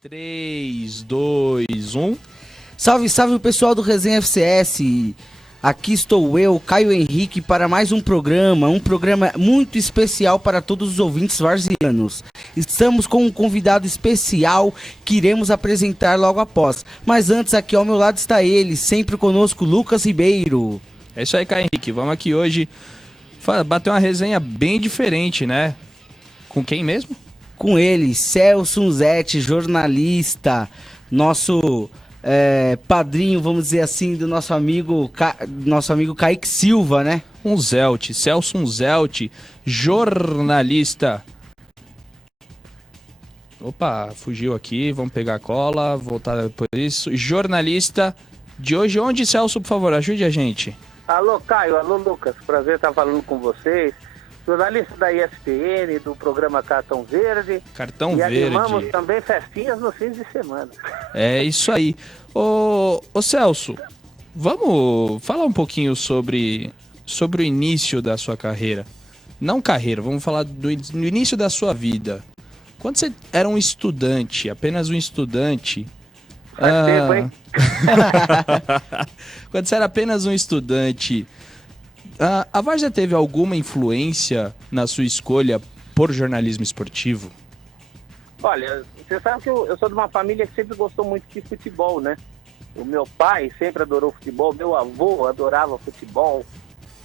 3, 2, 1. Salve, salve pessoal do Resenha FCS. Aqui estou eu, Caio Henrique, para mais um programa muito especial para todos os ouvintes varzianos. Estamos com um convidado especial que iremos apresentar logo após. Mas antes, aqui ao meu lado está ele, sempre conosco, Lucas Ribeiro. É isso aí, Caio Henrique. Vamos aqui hoje bater uma resenha bem diferente, né? Com quem mesmo? Com ele, Celso Zete, jornalista, nosso padrinho, vamos dizer assim, do nosso amigo Kaique Silva, né? Celso Zelt, jornalista. Opa, fugiu aqui, vamos pegar a cola, voltar depois disso. Jornalista de hoje, onde, Celso, por favor, ajude a gente. Alô, Caio, alô, Lucas, prazer estar falando com vocês. Jornalista da ESPN, do programa Cartão Verde. Cartão Verde. E animamos Verde. também festinhas nos fins de semana. É isso aí. Ô Celso, vamos falar um pouquinho sobre o início da sua carreira. Não carreira, vamos falar do início da sua vida. Quando você era um estudante, apenas um estudante... Faz tempo, hein? Quando você era apenas um estudante... A Várzea teve alguma influência na sua escolha por jornalismo esportivo? Olha, você sabe que eu sou de uma família que sempre gostou muito de futebol, né? O meu pai sempre adorou futebol, meu avô adorava futebol.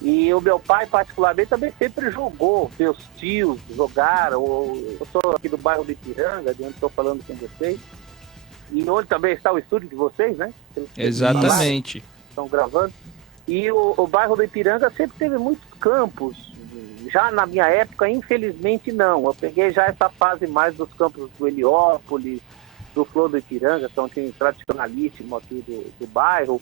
E o meu pai, particularmente, também sempre jogou. Meus tios jogaram. Eu sou aqui do bairro de Ipiranga, de onde estou falando com vocês. E onde também está o estúdio de vocês, né? Exatamente. Estão gravando. E o bairro do Ipiranga sempre teve muitos campos. Já na minha época, infelizmente, não. Eu peguei já essa fase mais dos campos do Heliópolis, do Flor do Ipiranga, que é um time tradicionalíssimo aqui do bairro.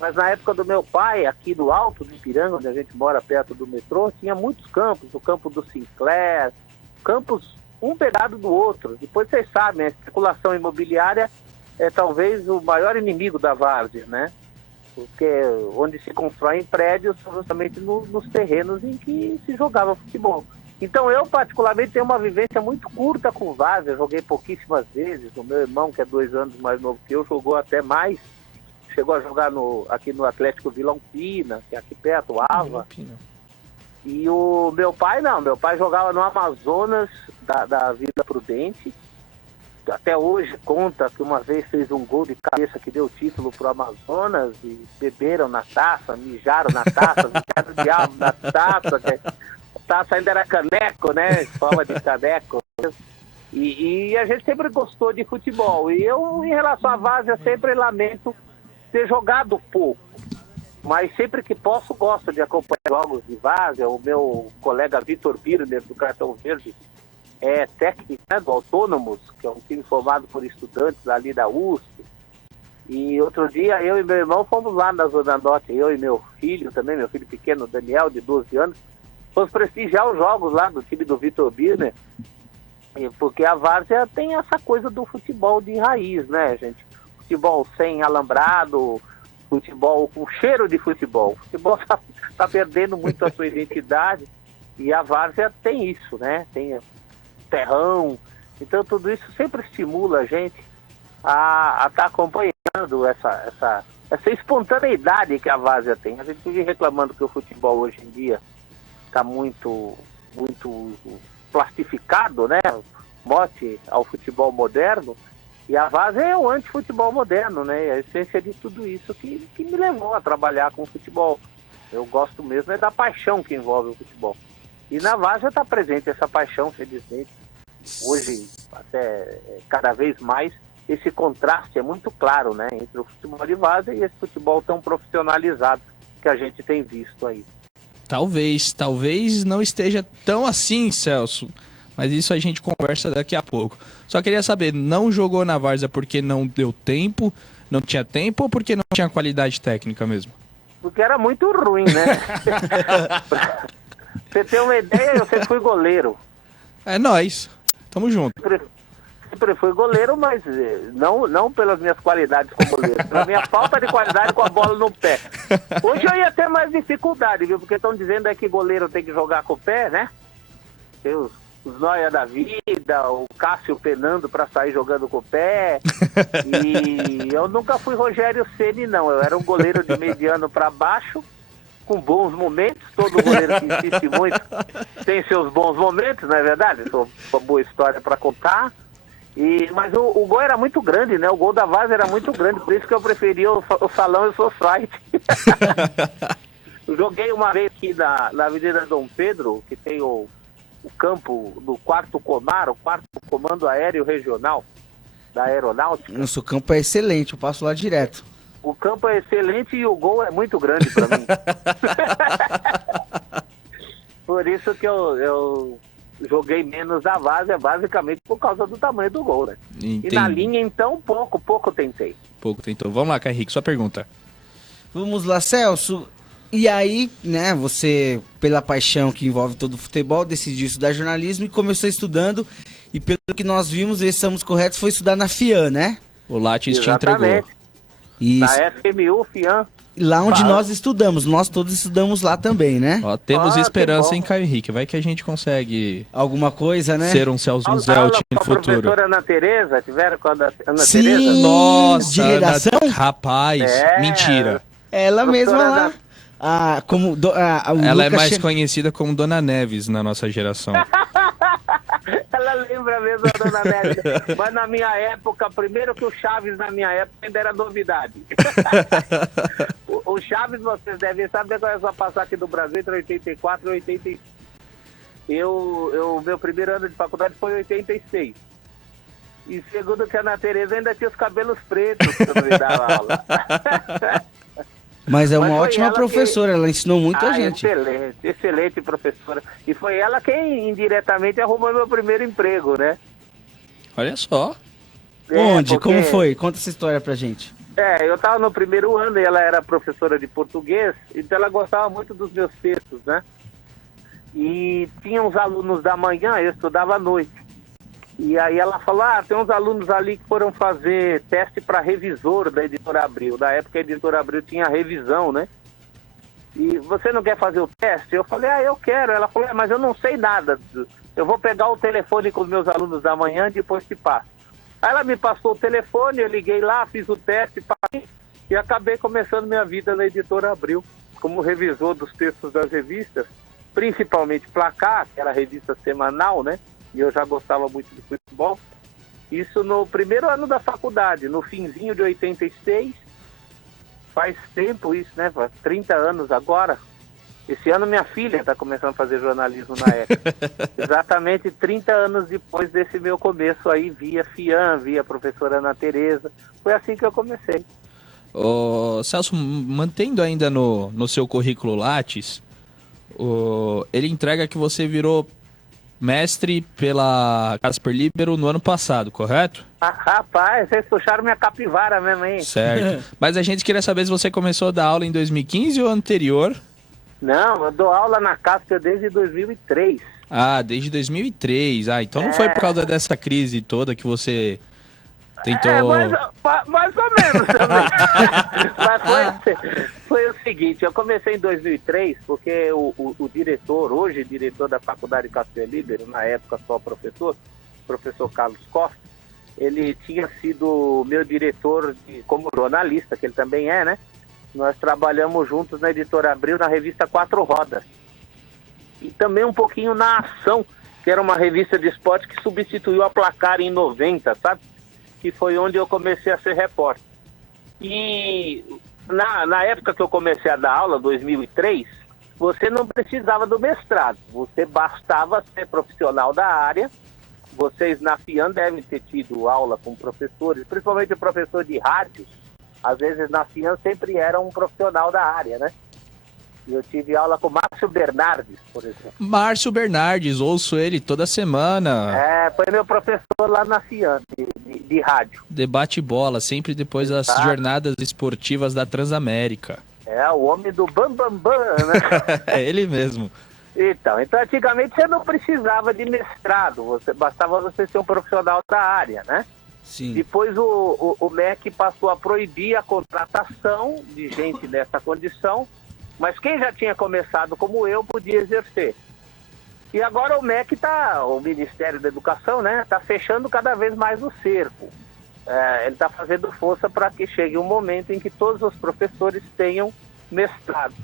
Mas na época do meu pai, aqui do Alto do Ipiranga, onde a gente mora perto do metrô, tinha muitos campos. O campo do Sinclair, campos um pegado do outro. Depois vocês sabem, a especulação imobiliária é talvez o maior inimigo da várzea, né? Porque onde se constroem prédios são justamente nos terrenos em que se jogava futebol. Então eu particularmente tenho uma vivência muito curta com o várzea, joguei pouquíssimas vezes. O meu irmão, que é 2 anos mais novo que eu, jogou até mais. Chegou a jogar aqui no Atlético Vila Alpina, que é aqui perto, o Ava. E o meu pai não, meu pai jogava no Amazonas da Vila Prudente. Até hoje conta que uma vez fez um gol de cabeça que deu título pro Amazonas e beberam na taça, mijaram na taça, mijaram o diabo na taça, a taça ainda era caneco, né? Forma de caneco. E a gente sempre gostou de futebol. E eu, em relação à várzea, sempre lamento ter jogado pouco. Mas sempre que posso, gosto de acompanhar jogos de várzea. O meu colega Vitor Birner, do Cartão Verde, é técnico, né, do Autônomos, que é um time formado por estudantes ali da USP. E outro dia, eu e meu irmão fomos lá na Zona Norte, eu e meu filho também, meu filho pequeno, Daniel, de 12 anos, fomos prestigiar os jogos lá do time do Vitor Birner, porque a várzea tem essa coisa do futebol de raiz, né, gente? Futebol sem alambrado, futebol com cheiro de futebol. O futebol tá perdendo muito a sua identidade, e a várzea tem isso, né? Tem terrão, então tudo isso sempre estimula a gente a estar acompanhando essa espontaneidade que a várzea tem. A gente vive reclamando que o futebol hoje em dia está muito plastificado, né? Mote ao futebol moderno, e a várzea é o anti-futebol moderno, né? A essência de tudo isso que me levou a trabalhar com o futebol. Eu gosto mesmo é da paixão que envolve o futebol. E na várzea está presente essa paixão, felizmente. Hoje, até cada vez mais, esse contraste é muito claro, né? Entre o futebol de várzea e esse futebol tão profissionalizado que a gente tem visto aí. Talvez não esteja tão assim, Celso. Mas isso a gente conversa daqui a pouco. Só queria saber, não jogou na várzea porque não deu tempo, não tinha tempo, ou porque não tinha qualidade técnica mesmo? Porque era muito ruim, né? Pra você ter uma ideia, eu sempre fui goleiro. É nóis. Tamo junto. Sempre fui goleiro, mas não pelas minhas qualidades como goleiro, pela minha falta de qualidade com a bola no pé. Hoje eu ia ter mais dificuldade, viu? Porque estão dizendo que goleiro tem que jogar com o pé, né? os Noia da vida, o Cássio penando para sair jogando com o pé. E eu nunca fui Rogério Ceni, não. Eu era um goleiro de mediano para baixo, com bons momentos. Todo goleiro que insiste muito tem seus bons momentos, não é verdade? Uma boa história para contar. Mas o gol era muito grande, né? O gol da Várzea era muito grande, por isso que eu preferia o salão e o society. Joguei uma vez aqui na Avenida Dom Pedro, que tem o campo do 4º Comar, o 4º Comando Aéreo Regional da Aeronáutica. Nosso campo é excelente, eu passo lá direto. O campo é excelente e o gol é muito grande para mim. Por isso que eu joguei menos da Várzea, basicamente por causa do tamanho do gol, né? Entendi. E na linha, então, pouco tentei. Pouco tentou. Vamos lá, Caio Henrique, sua pergunta. Vamos lá, Celso. E aí, né, você, pela paixão que envolve todo o futebol, decidiu estudar jornalismo e começou estudando. E pelo que nós vimos, e estamos corretos, foi estudar na FIAN, né? O Lattes te entregou. Isso. Na FMU, FIAN. Lá onde nós estudamos, nós todos estudamos lá também, né? Ó, temos Ah, esperança que em bom. Caio Henrique. Vai que a gente consegue Alguma coisa, né? ser um Celso Aula Zelt com no a futuro. professora Ana Tereza, tiveram com a Ana Sim. Tereza? Nossa, De redação? rapaz, É. mentira. Ela mesma Professora lá. Ah, como o Ela é Lucas mais conhecida como Dona Neves na nossa geração. Ela lembra mesmo a Dona Neves. Mas na minha época, primeiro que o Chaves na minha época ainda era novidade. o Chaves, vocês devem saber, começou a passar aqui no Brasil entre 84 e 85. Meu primeiro ano de faculdade foi em 86. E segundo que a Ana Tereza ainda tinha os cabelos pretos quando me dava aula. Mas é uma Mas foi ótima ela professora, ela ensinou muito a gente. Excelente professora. E foi ela quem indiretamente arrumou meu primeiro emprego, né? Olha só. Onde? Porque- Como foi? Conta essa história pra gente. Eu tava no primeiro ano e ela era professora de português, então ela gostava muito dos meus textos, né? E tinha uns alunos da manhã, eu estudava à noite. E aí ela falou, tem uns alunos ali que foram fazer teste para revisor da Editora Abril. Na época a Editora Abril tinha revisão, né? E você não quer fazer o teste? Eu falei, eu quero. Ela falou, mas eu não sei nada. Eu vou pegar o telefone com os meus alunos da manhã e depois te passo. Aí ela me passou o telefone, eu liguei lá, fiz o teste, passei, e acabei começando minha vida na Editora Abril, como revisor dos textos das revistas, principalmente Placar, que era a revista semanal, né? E eu já gostava muito de futebol. Isso no primeiro ano da faculdade, no finzinho de 86. Faz tempo isso, né? Faz 30 anos agora. Esse ano minha filha está começando a fazer jornalismo na época. Exatamente 30 anos depois desse meu começo aí, via FIAN, via a professora Ana Tereza. Foi assim que eu comecei. Ô, Celso, mantendo ainda no seu currículo Lattes, ele entrega que você virou mestre pela Casper Libero no ano passado, correto? Rapaz, vocês puxaram minha capivara mesmo, hein? Certo. Mas a gente queria saber se você começou a dar aula em 2015 ou anterior. Não, eu dou aula na Casper desde 2003. Ah, desde 2003. Ah, então não foi por causa dessa crise toda que você tentou... Mais ou menos também. Mas foi o seguinte, eu comecei em 2003 porque o diretor, hoje diretor da Faculdade Casper Libero, na época só professor Carlos Costa, ele tinha sido meu diretor como jornalista, que ele também é, né? Nós trabalhamos juntos na Editora Abril, na revista Quatro Rodas. E também um pouquinho na Ação, que era uma revista de esporte que substituiu a Placar em 90, sabe? Que foi onde eu comecei a ser repórter. E na época que eu comecei a dar aula, 2003, você não precisava do mestrado. Você bastava ser profissional da área. Vocês na FIAN devem ter tido aula com professores, principalmente o professor de rádio. Às vezes na FIAN sempre era um profissional da área, né? E eu tive aula com Márcio Bernardes, por exemplo. Márcio Bernardes, ouço ele toda semana. Foi meu professor lá na FIAN, de rádio. Debate bola, sempre depois das jornadas esportivas da Transamérica. O homem do bam, né? É ele mesmo. Então, antigamente você não precisava de mestrado, bastava você ser um profissional da área, né? Sim. Depois o MEC passou a proibir a contratação de gente nessa condição, mas quem já tinha começado como eu podia exercer. E agora o MEC o Ministério da Educação, né, está fechando cada vez mais o cerco. Ele está fazendo força para que chegue um momento em que todos os professores tenham mestrado.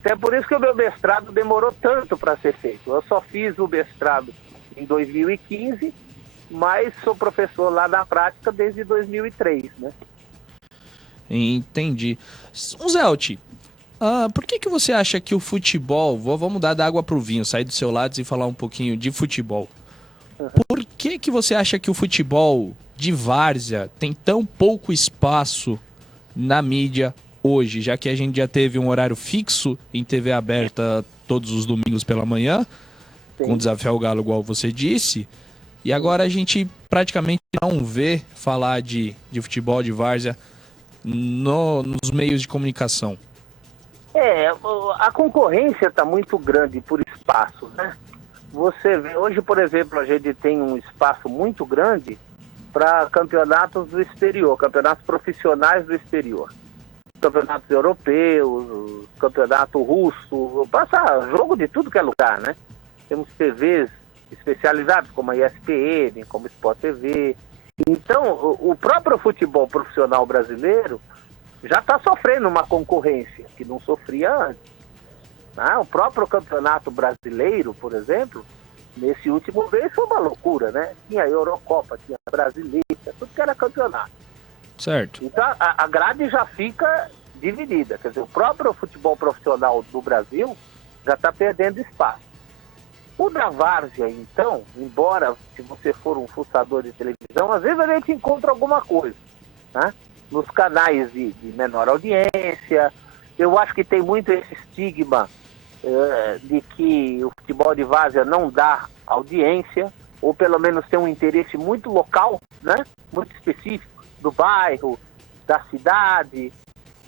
Então é por isso que o meu mestrado demorou tanto para ser feito. Eu só fiz o mestrado em 2015, mas sou professor lá na prática desde 2003, né? Entendi. Zelt, por que você acha que o futebol... Vamos mudar da água pro vinho, sair do seu lado e falar um pouquinho de futebol. Por que você acha que o futebol de várzea tem tão pouco espaço na mídia hoje, já que a gente já teve um horário fixo em TV aberta todos os domingos pela manhã, Sim. com o Desafio ao Galo, igual você disse, e agora a gente praticamente não vê falar de futebol de várzea nos meios de comunicação? A concorrência está muito grande por espaço, né? Você vê, hoje, por exemplo, a gente tem um espaço muito grande para campeonatos do exterior, campeonatos profissionais do exterior. Campeonatos europeus, campeonato russo, passa jogo de tudo que é lugar, né? Temos TVs especializados como a ESPN, como Sport TV. Então, o próprio futebol profissional brasileiro já está sofrendo uma concorrência que não sofria antes. O próprio campeonato brasileiro, por exemplo, nesse último mês foi uma loucura, né? Tinha a Eurocopa, tinha a Brasileira, tudo que era campeonato. Certo. Então a grade já fica dividida. Quer dizer, o próprio futebol profissional do Brasil já está perdendo espaço. O da várzea, então, embora se você for um fuçador de televisão, às vezes a gente encontra alguma coisa, né? Nos canais de menor audiência. Eu acho que tem muito esse estigma de que o futebol de várzea não dá audiência, ou pelo menos tem um interesse muito local, né? Muito específico, do bairro, da cidade.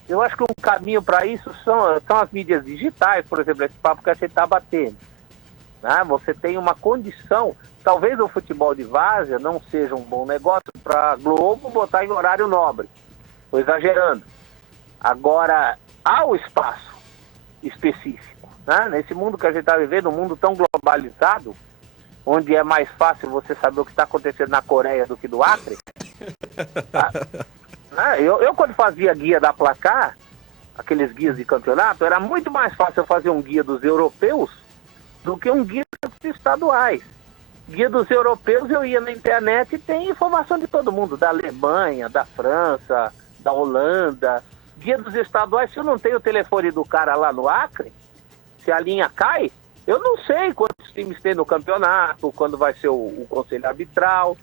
Eu acho que um caminho para isso são as mídias digitais, por exemplo, esse papo que a gente está batendo. Né? Você tem uma condição, talvez o futebol de várzea não seja um bom negócio para a Globo botar em horário nobre, estou exagerando. Agora, há o espaço específico. Né? Nesse mundo que a gente está vivendo, um mundo tão globalizado, onde é mais fácil você saber o que está acontecendo na Coreia do que do Acre. Eu quando fazia guia da Placar, aqueles guias de campeonato, era muito mais fácil eu fazer um guia dos europeus do que um guia dos estaduais. Guia dos europeus eu ia na internet e tem informação de todo mundo, da Alemanha, da França, da Holanda. Guia dos estaduais, se eu não tenho o telefone do cara lá no Acre, se a linha cai, eu não sei quantos times tem no campeonato, quando vai ser o conselho arbitral.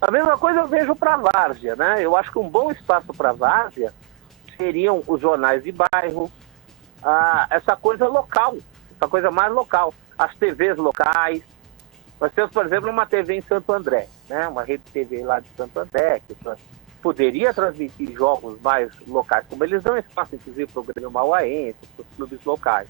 A mesma coisa eu vejo para a várzea, né? Eu acho que um bom espaço para a várzea seriam os jornais de bairro, essa coisa local, essa coisa mais local, as TVs locais. Nós temos, por exemplo, uma TV em Santo André, né? Uma rede TV lá de Santo André, que poderia transmitir jogos mais locais, como eles dão espaço, inclusive, para o Grêmio Mauaense, para os clubes locais.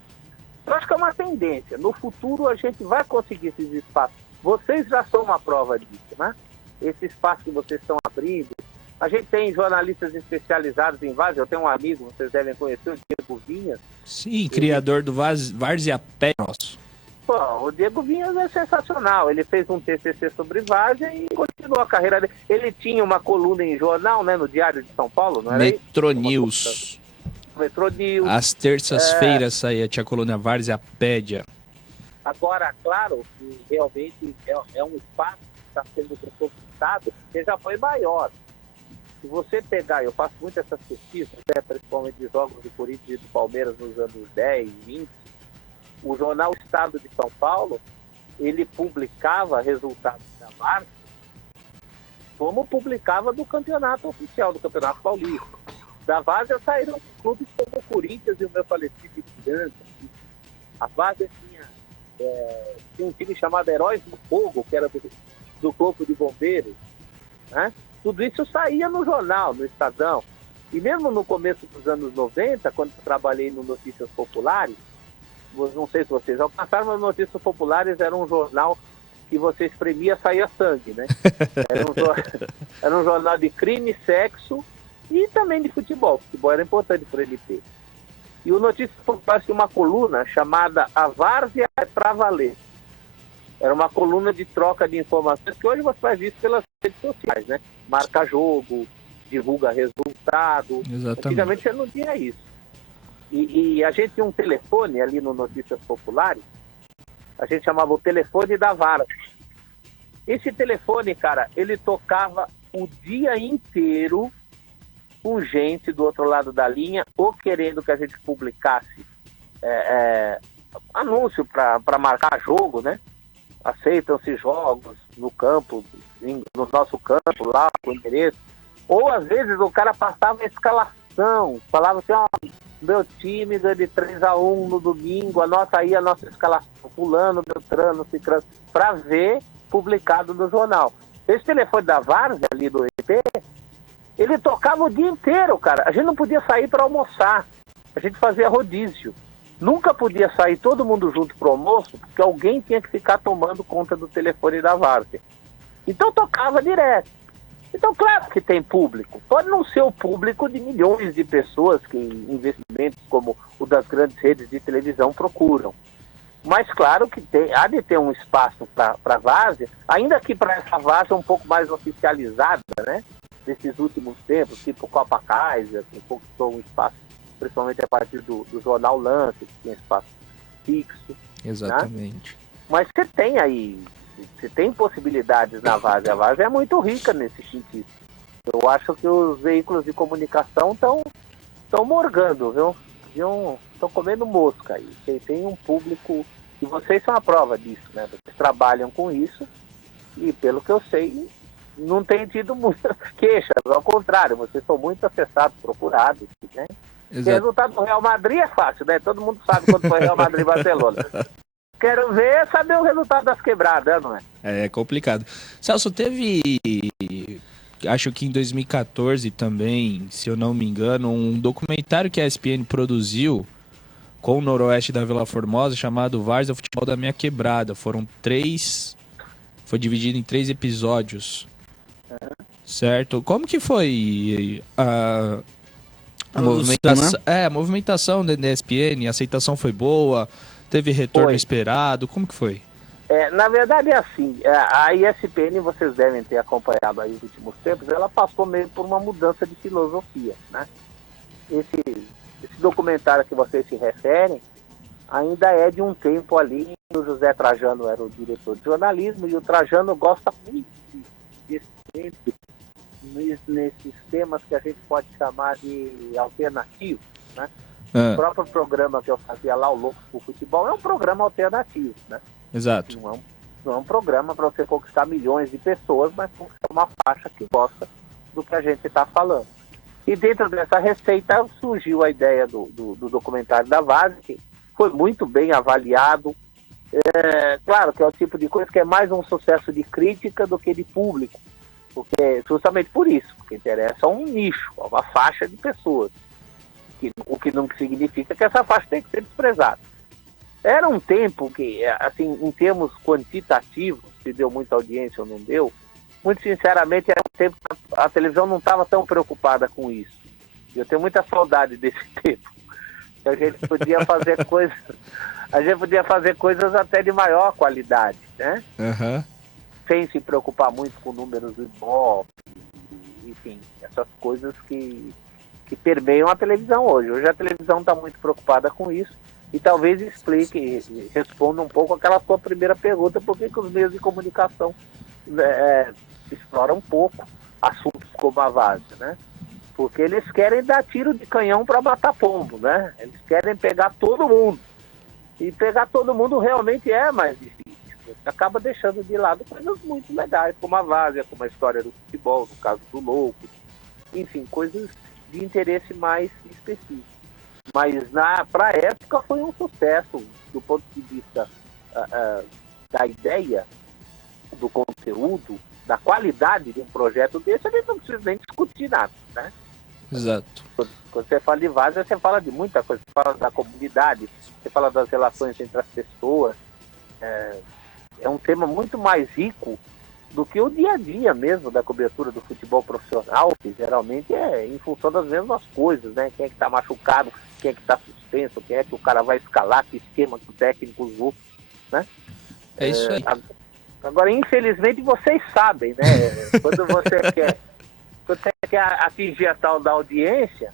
Eu acho que é uma tendência. No futuro a gente vai conseguir esses espaços. Vocês já são uma prova disso, né? Esse espaço que vocês estão abrindo. A gente tem jornalistas especializados em várzea. Eu tenho um amigo, vocês devem conhecer, o Diego Vinhas. Sim, criador do Várzea Pé nosso. Pô, o Diego Vinhas é sensacional. Ele fez um TCC sobre várzea e continuou a carreira dele. Ele tinha uma coluna em jornal, né, no Diário de São Paulo, não era isso? Metronews. Metronews. Às terças-feiras saía, tinha a coluna Várzea Pédia. Agora, claro, que realmente é um espaço que está sendo conquistado, que já foi maior. Se você pegar, eu faço muito essas pesquisas, né, principalmente de jogos do Corinthians e do Palmeiras nos anos 10, 20, o jornal Estado de São Paulo, ele publicava resultados da várzea como publicava do campeonato oficial, do Campeonato Paulista. Da várzea saíram clubes como o Corinthians e o meu falecido Ipiranga. A várzea tinha um time chamado Heróis do Fogo, que era do Corpo de Bombeiros, né? Tudo isso saía no jornal, no Estadão. E mesmo no começo dos anos 90, quando eu trabalhei no Notícias Populares, não sei se vocês alcançaram, mas Notícias Populares era um jornal que você espremia, saía sangue, né? Era um jornal de crime, sexo e também de futebol. Futebol era importante para ele ter. E o Notícias Populares tinha uma coluna chamada A Várzea é pra Valer. Era uma coluna de troca de informações que hoje você faz isso pelas redes sociais, né? Marca jogo, divulga resultado. Exatamente. Antigamente você não tinha isso. E a gente tinha um telefone ali no Notícias Populares, a gente chamava o telefone da Várzea. Esse telefone, cara, ele tocava o dia inteiro com gente do outro lado da linha, ou querendo que a gente publicasse anúncio para marcar jogo, né? Aceitam-se jogos no campo, no nosso campo, lá, com endereço. Ou, às vezes, o cara passava a escalação, falava assim, ó, meu time ganha de 3-1 no domingo, anota aí a nossa escalação, fulano, Beltrano, Cicrano, para ver publicado no jornal. Esse telefone da Várzea, ali do EP, ele tocava o dia inteiro, cara. A gente não podia sair para almoçar, a gente fazia rodízio. Nunca podia sair todo mundo junto pro almoço, porque alguém tinha que ficar tomando conta do telefone da Várzea. Então tocava direto. Então, claro que tem público. Pode não ser o público de milhões de pessoas que investimentos como o das grandes redes de televisão procuram. Mas claro que há de ter um espaço para a Várzea, ainda que para essa Várzea um pouco mais oficializada, né? Nesses últimos tempos, tipo Copa Kaiser, que conquistou um espaço, principalmente a partir do jornal Lance, que tem espaço fixo. Exatamente. Né? Mas você tem aí, você tem possibilidades na Várzea. A Várzea é muito rica nesse sentido. Eu acho que os veículos de comunicação estão morgando, viu? Estão comendo mosca aí. Tem um público, e vocês são a prova disso, né? Vocês trabalham com isso, e pelo que eu sei, não tem tido muitas queixas, ao contrário, vocês são muito acessados, procurados, né? O resultado do Real Madrid é fácil, né? Todo mundo sabe quando foi Real Madrid e Barcelona. Quero ver saber o resultado das quebradas, não é? É complicado. Celso, teve, acho que em 2014 também, se eu não me engano, um documentário que a ESPN produziu com o Noroeste da Vila Formosa, chamado Várzea, o Futebol da Minha Quebrada. Foi dividido em 3 episódios. Certo? Como que foi a movimentação? A movimentação da ESPN, a aceitação foi boa? Teve retorno esperado? Como que foi? Na verdade é assim, a ESPN, vocês devem ter acompanhado aí nos últimos tempos, ela passou meio por uma mudança de filosofia, né? Esse documentário que vocês se referem ainda é de um tempo ali, o José Trajano era o diretor de jornalismo, e o Trajano gosta muito nesses temas que a gente pode chamar de alternativos, né? O próprio programa que eu fazia lá, o Loucos por Futebol, é um programa alternativo, né? Exato. Não é um programa para você conquistar milhões de pessoas, mas conquistar uma faixa que gosta do que a gente está falando. E dentro dessa receita surgiu a ideia do documentário da Várzea, que foi muito bem avaliado. Claro que é o tipo de coisa que é mais um sucesso de crítica do que de público, porque justamente por isso, porque interessa um nicho, uma faixa de pessoas. O que não significa que essa faixa tem que ser desprezada. Era um tempo que, assim, em termos quantitativos, se deu muita audiência ou não deu, muito sinceramente, era um tempo que a televisão não estava tão preocupada com isso. Eu tenho muita saudade desse tempo. A gente podia fazer coisas até de maior qualidade, né? Uhum. Sem se preocupar muito com números do Ibope, enfim, essas coisas que permeiam a televisão hoje. Hoje a televisão está muito preocupada com isso e talvez responda um pouco aquela sua primeira pergunta, por que os meios de comunicação exploram um pouco assuntos como a Várzea, né? Porque eles querem dar tiro de canhão para matar pombo, né? Eles querem pegar todo mundo. E pegar todo mundo realmente é mais difícil. Você acaba deixando de lado coisas muito legais, como a Várzea, como a história do futebol, no caso do Louco. Enfim, coisas de interesse mais específico. Mas para a época foi um sucesso do ponto de vista da ideia, do conteúdo, da qualidade de um projeto desse. A gente não precisa nem discutir nada, né? Exato. Quando você fala de Várzea, você fala de muita coisa. Você fala da comunidade, você fala das relações entre as pessoas. É um tema muito mais rico do que o dia a dia mesmo da cobertura do futebol profissional, que geralmente é em função das mesmas coisas, né? Quem é que está machucado, quem é que está suspenso, quem é que o cara vai escalar, que esquema que o técnico usou, né? É isso aí. Agora, infelizmente, vocês sabem, né? Quando você quer atingir a tal da audiência,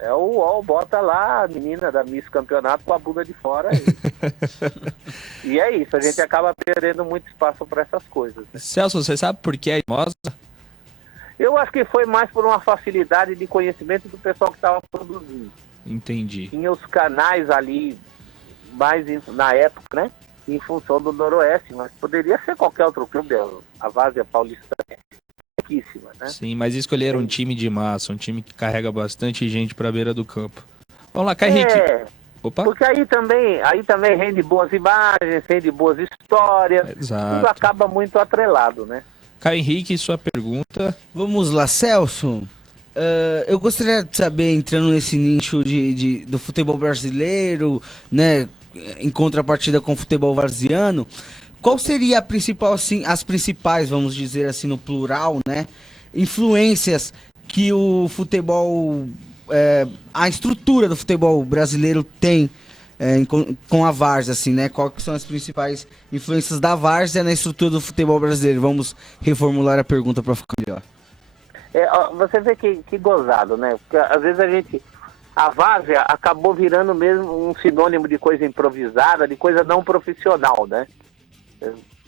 o UOL bota lá a menina da Miss Campeonato com a bunda de fora. E é isso, a gente acaba perdendo muito espaço para essas coisas. Celso, você sabe por que é famosa? Eu acho que foi mais por uma facilidade de conhecimento do pessoal que estava produzindo. Entendi. Tinha os canais ali, mais na época, né? Em função do Noroeste, mas poderia ser qualquer outro clube, a Várzea Paulista é riquíssima, né? Sim, mas escolheram um time de massa, um time que carrega bastante gente para a beira do campo. Vamos lá, Caio Henrique. Opa. Porque aí também rende boas imagens, rende boas histórias, Exato. Tudo acaba muito atrelado, né? Caio Henrique, sua pergunta. Vamos lá, Celso. Eu gostaria de saber, entrando nesse nicho do futebol brasileiro, né, em contrapartida com o futebol varziano, qual seria as principais, vamos dizer assim, no plural, né, influências que o futebol, a estrutura do futebol brasileiro tem com a várzea, assim, né? Quais são as principais influências da várzea na estrutura do futebol brasileiro? Vamos reformular a pergunta para ficar melhor. Você vê que gozado, né? Porque às vezes a várzea acabou virando mesmo um sinônimo de coisa improvisada, de coisa não profissional, né?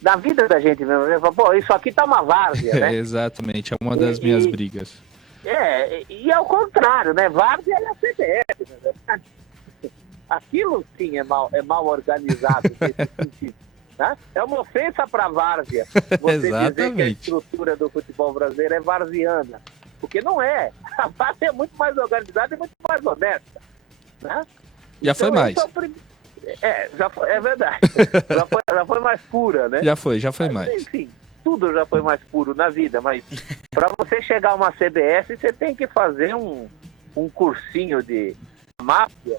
Na vida da gente mesmo, né? Pô, isso aqui tá uma várzea, né? Exatamente, é uma das minhas brigas. E é o contrário, né? Várzea é a CBF, né? Aquilo sim é mal organizado nesse sentido. Né? É uma ofensa para a várzea você dizer que a estrutura do futebol brasileiro é varziana. Porque não é. A várzea é muito mais organizada e muito mais honesta. Né? Já foi mais. É verdade. já foi mais pura, né? Já foi mais. Enfim, tudo já foi mais puro na vida, mas para você chegar a uma CBF, você tem que fazer um cursinho de máfia,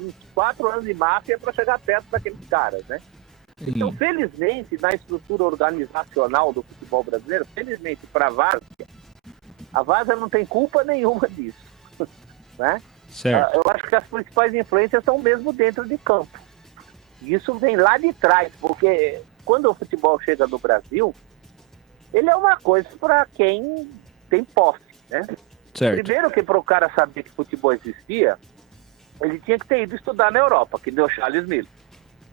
uns 4 anos de máfia para chegar perto daqueles caras, né? Então, felizmente, na estrutura organizacional do futebol brasileiro, felizmente para a várzea não tem culpa nenhuma disso, né? Certo. Eu acho que as principais influências são mesmo dentro de campo. Isso vem lá de trás, porque quando o futebol chega no Brasil, ele é uma coisa para quem tem posse, né? Certo. Primeiro que para o cara saber que futebol existia, ele tinha que ter ido estudar na Europa, que deu Charles Miller,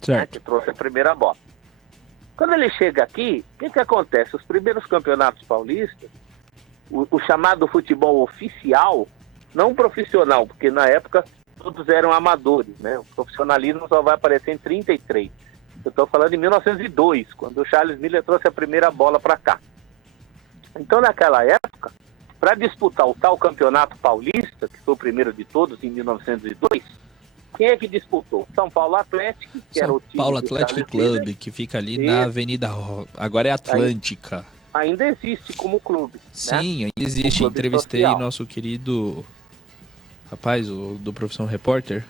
né, que trouxe a primeira bola. Quando ele chega aqui, o que acontece? Os primeiros campeonatos paulistas, o chamado futebol oficial, não profissional, porque na época todos eram amadores, né? O profissionalismo só vai aparecer em 33. Eu estou falando de 1902, quando o Charles Miller trouxe a primeira bola para cá. Então, naquela época, para disputar o tal campeonato paulista, que foi o primeiro de todos, em 1902, quem é que disputou? São Paulo Atlético, que era o time Paulo Atlético Clube, que fica ali na Avenida... Agora é Atlântica. Ainda existe como clube. Sim, né? ainda existe. Entrevistei social. Nosso querido rapaz, do Profissão Repórter,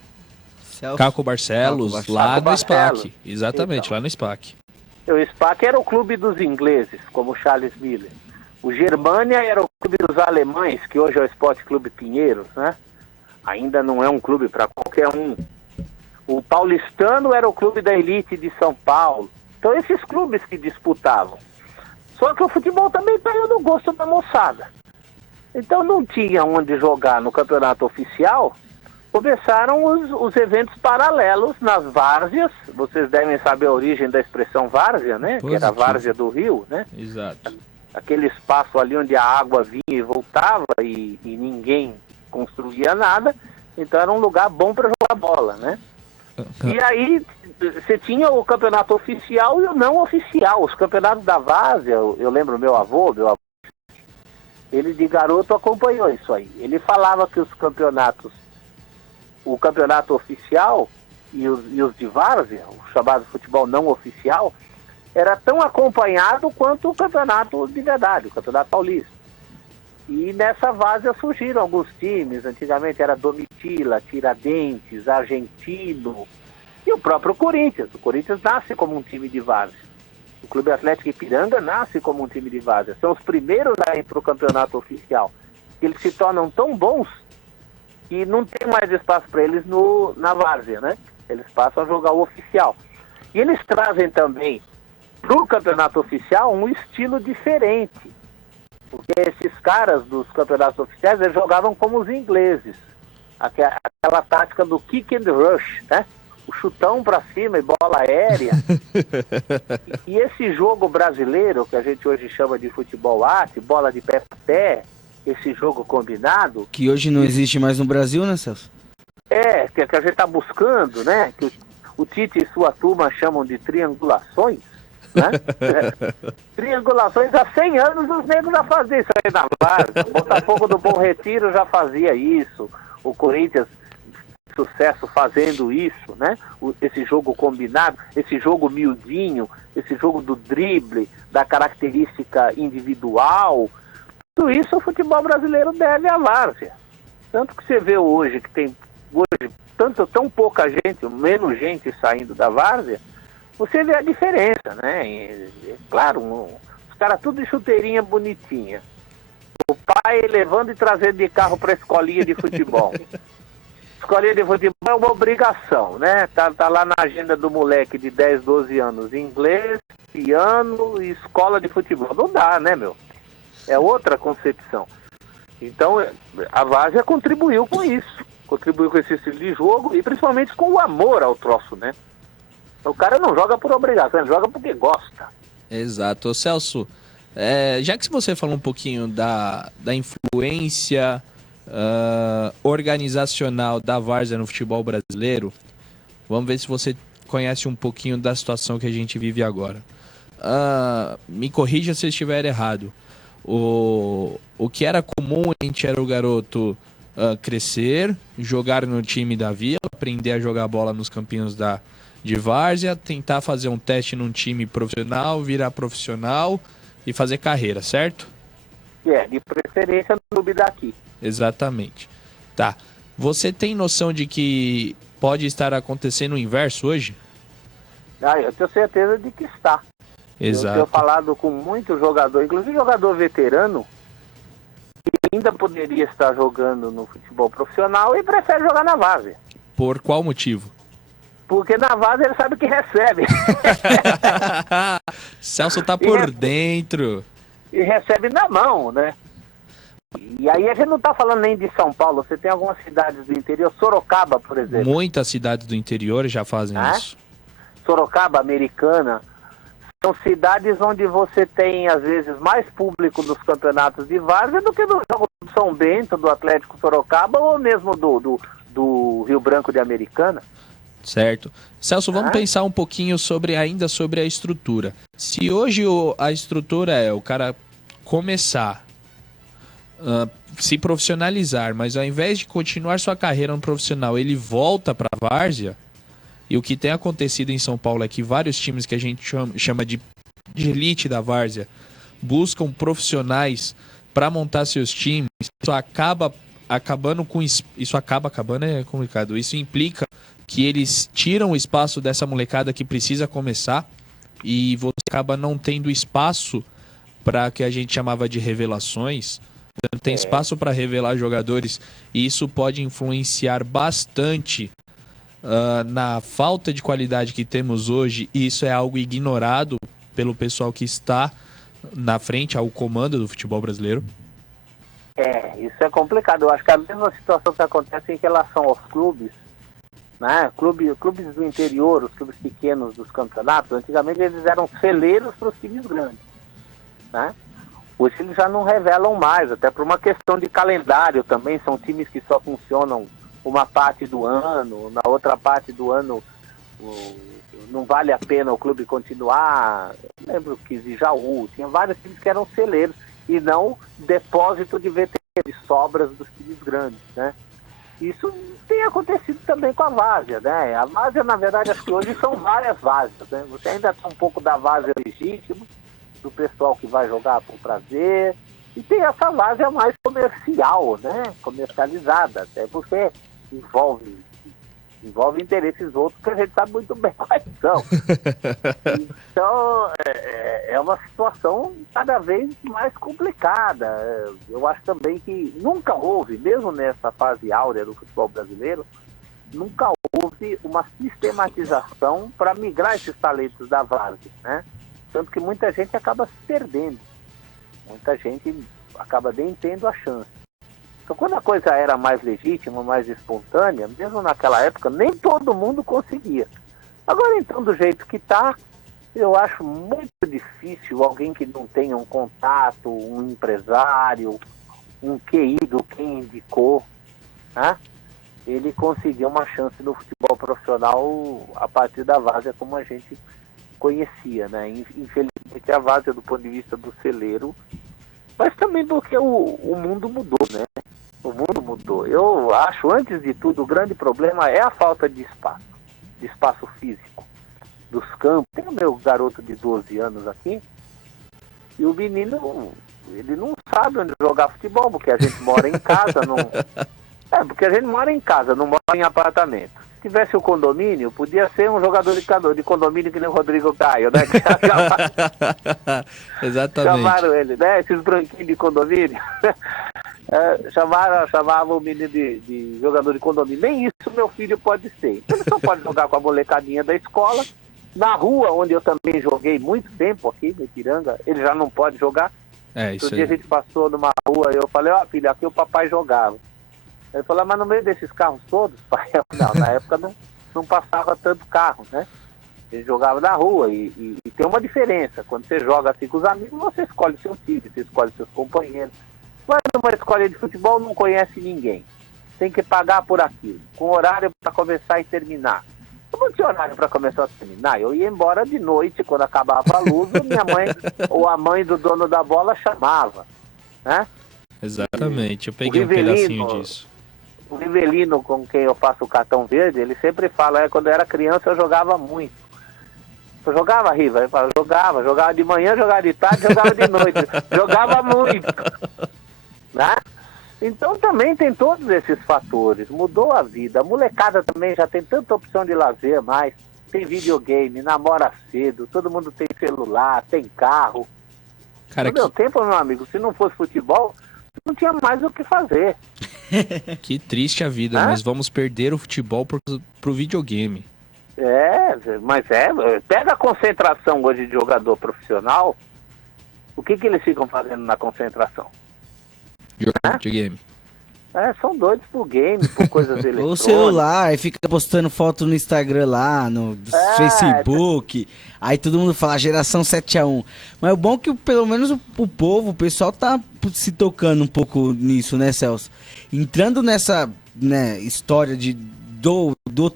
Caco Barcelos, lá no SPAC. Exatamente, então, lá no SPAC. O SPAC era o clube dos ingleses, como o Charles Miller. O Germânia era o clube dos alemães, que hoje é o Esporte Clube Pinheiros, né? Ainda não é um clube para qualquer um. O Paulistano era o clube da elite de São Paulo. Então, esses clubes que disputavam. Só que o futebol também caiu no gosto da moçada. Então, não tinha onde jogar no campeonato oficial. Começaram os eventos paralelos nas várzeas. Vocês devem saber a origem da expressão várzea, né? Positivo. Que era a várzea do Rio, né? Exato. Aquele espaço ali onde a água vinha e voltava e ninguém construía nada. Então era um lugar bom para jogar bola, né? E aí você tinha o campeonato oficial e o não oficial. Os campeonatos da várzea, eu lembro meu avô, ele de garoto acompanhou isso aí. Ele falava que os campeonatos, o campeonato oficial e os de várzea, o chamado futebol não oficial, era tão acompanhado quanto o campeonato de verdade, o campeonato paulista. E nessa várzea surgiram alguns times, antigamente era Domitila, Tiradentes, Argentino e o próprio Corinthians. O Corinthians nasce como um time de várzea. O Clube Atlético Ipiranga nasce como um time de várzea. São os primeiros a ir para o campeonato oficial. Eles se tornam tão bons que não tem mais espaço para eles na várzea, né? Eles passam a jogar o oficial. E eles trazem também para o campeonato oficial um estilo diferente. Porque esses caras dos campeonatos oficiais, eles jogavam como os ingleses. Aquela tática do kick and rush, né? O chutão para cima e bola aérea. E esse jogo brasileiro, que a gente hoje chama de futebol arte, bola de pé a pé, esse jogo combinado... Que hoje não existe mais no Brasil, né, Celso? Que a gente está buscando, né? Que o Tite e sua turma chamam de triangulações, né? Triangulações há 100 anos os negros já faziam isso aí na Várzea. O Botafogo do Bom Retiro já fazia isso. O Corinthians, sucesso fazendo isso, né? Esse jogo combinado, esse jogo miudinho, esse jogo do drible, da característica individual. Tudo isso o futebol brasileiro deve à Várzea. Tanto que você vê hoje que tem tão pouca gente, menos gente saindo da Várzea, você vê a diferença, né? Claro, os caras tudo de chuteirinha bonitinha. O pai levando e trazendo de carro para a escolinha de futebol. Escolinha de futebol é uma obrigação, né? Tá lá na agenda do moleque de 10, 12 anos, inglês, piano e escola de futebol. Não dá, né, meu? É outra concepção. Então, a Várzea contribuiu com isso. Contribuiu com esse estilo de jogo e principalmente com o amor ao troço, né? O cara não joga por obrigação, ele joga porque gosta. Exato. Ô, Celso, já que você falou um pouquinho da influência organizacional da Várzea no futebol brasileiro, vamos ver se você conhece um pouquinho da situação que a gente vive agora. Me corrija se eu estiver errado. O que era comum a gente era o garoto crescer, jogar no time da vila, aprender a jogar bola nos campinhos de várzea, tentar fazer um teste num time profissional, virar profissional e fazer carreira, certo? De preferência no clube daqui. Exatamente. Tá. Você tem noção de que pode estar acontecendo o inverso hoje? Eu tenho certeza de que está. Exato. Eu tenho falado com muitos jogadores, inclusive jogador veterano, que ainda poderia estar jogando no futebol profissional e prefere jogar na Várzea. Por qual motivo? Porque na Várzea ele sabe que recebe. Celso tá por dentro. E recebe na mão, né? E aí a gente não tá falando nem de São Paulo, você tem algumas cidades do interior, Sorocaba, por exemplo. Muitas cidades do interior já fazem isso. Sorocaba, Americana, são cidades onde você tem, às vezes, mais público nos campeonatos de várzea do que no jogo do São Bento, do Atlético Sorocaba ou mesmo do Rio Branco de Americana. Certo. Celso, vamos pensar um pouquinho ainda sobre a estrutura. Se hoje a estrutura é o cara começar se profissionalizar, mas ao invés de continuar sua carreira no profissional, ele volta para a várzea, e o que tem acontecido em São Paulo é que vários times que a gente chama de elite da várzea buscam profissionais para montar seus times. Isso acaba acabando é complicado. Isso implica que eles tiram o espaço dessa molecada que precisa começar, e você acaba não tendo espaço para que a gente chamava de revelações. Não tem espaço para revelar jogadores, e isso pode influenciar bastante na falta de qualidade que temos hoje, e isso é algo ignorado pelo pessoal que está na frente, ao comando do futebol brasileiro. Isso é complicado. Eu acho que a mesma situação que acontece em relação aos clubes, né? Clubes do interior, os clubes pequenos dos campeonatos, antigamente eles eram celeiros para os times grandes, né? Hoje eles já não revelam mais, até por uma questão de calendário também. São times que só funcionam uma parte do ano, na outra parte do ano não vale a pena o clube continuar. Eu lembro que Jaú tinha vários times que eram celeiros e não depósito de veteranos, de sobras dos times grandes, né? Isso tem acontecido também com a várzea, né? A várzea, na verdade, acho que hoje são várias várzeas, né? Você ainda tem um pouco da várzea legítima, do pessoal que vai jogar por prazer, e tem essa várzea mais comercial, né? Comercializada, até porque envolve interesses outros que a gente sabe muito bem quais são. Então, é uma situação cada vez mais complicada. Eu acho também que nunca houve, mesmo nessa fase áurea do futebol brasileiro, nunca houve houve uma sistematização para migrar esses talentos da várzea, né? Tanto que muita gente acaba se perdendo. Muita gente acaba nem tendo a chance. Então, quando a coisa era mais legítima, mais espontânea, mesmo naquela época, nem todo mundo conseguia. Agora, então, do jeito que está, eu acho muito difícil alguém que não tenha um contato, um empresário, um QI do quem indicou, né? Ele conseguir uma chance no futebol profissional a partir da várzea como a gente conhecia, né? Infelizmente, a várzea, do ponto de vista do celeiro, mas também porque o mundo mudou, né? O mundo mudou. Eu acho, antes de tudo, o grande problema é a falta de espaço físico, dos campos. Tem o meu garoto de 12 anos aqui, e o menino, ele não sabe onde jogar futebol, porque a gente mora em casa, não... porque a gente mora em casa, não mora em apartamento. Se tivesse o condomínio, podia ser um jogador de condomínio que nem o Rodrigo Caio, né? Exatamente. Chamaram ele, né? Esses branquinhos de condomínio. Chamavam o menino de jogador de condomínio. Nem isso meu filho pode ser. Então, ele só pode jogar com a molecadinha da escola. Na rua, onde eu também joguei muito tempo aqui, no Ipiranga, ele já não pode jogar. Isso Outro dia aí. a gente passou numa rua e eu falei, filho, aqui o papai jogava. Ele falou, mas no meio desses carros todos, pai, não, na época não passava tanto carro, né? Ele jogava na rua e tem uma diferença. Quando você joga assim com os amigos, você escolhe seu time, você escolhe seus companheiros. Mas numa escola de futebol não conhece ninguém. Tem que pagar por aquilo, com horário para começar e terminar. Eu não tinha horário para começar e terminar. Eu ia embora de noite, quando acabava a luz, minha mãe ou a mãe do dono da bola chamava, né? Exatamente, eu peguei um pedacinho disso. O Rivelino, com quem eu faço o cartão verde, ele sempre fala, quando eu era criança eu jogava muito. Eu jogava, Riva? Ele fala, jogava de manhã, jogava de tarde, jogava de noite. Jogava muito, né? Então também tem todos esses fatores, mudou a vida. A molecada também já tem tanta opção de lazer mais, tem videogame, namora cedo, todo mundo tem celular, tem carro. Cara, no meu tempo, meu amigo, se não fosse futebol, não tinha mais o que fazer. Que triste a vida, mas vamos perder o futebol pro videogame. Mas pega a concentração hoje de jogador profissional, o que eles ficam fazendo na concentração? Jogar videogame. São doidos por game, por coisas eletrônicas. Ou celular, aí fica postando foto no Instagram lá, no Facebook. Aí todo mundo fala geração 7x1. Mas o bom é que pelo menos o povo, o pessoal tá se tocando um pouco nisso, né, Celso? Entrando nessa, né, história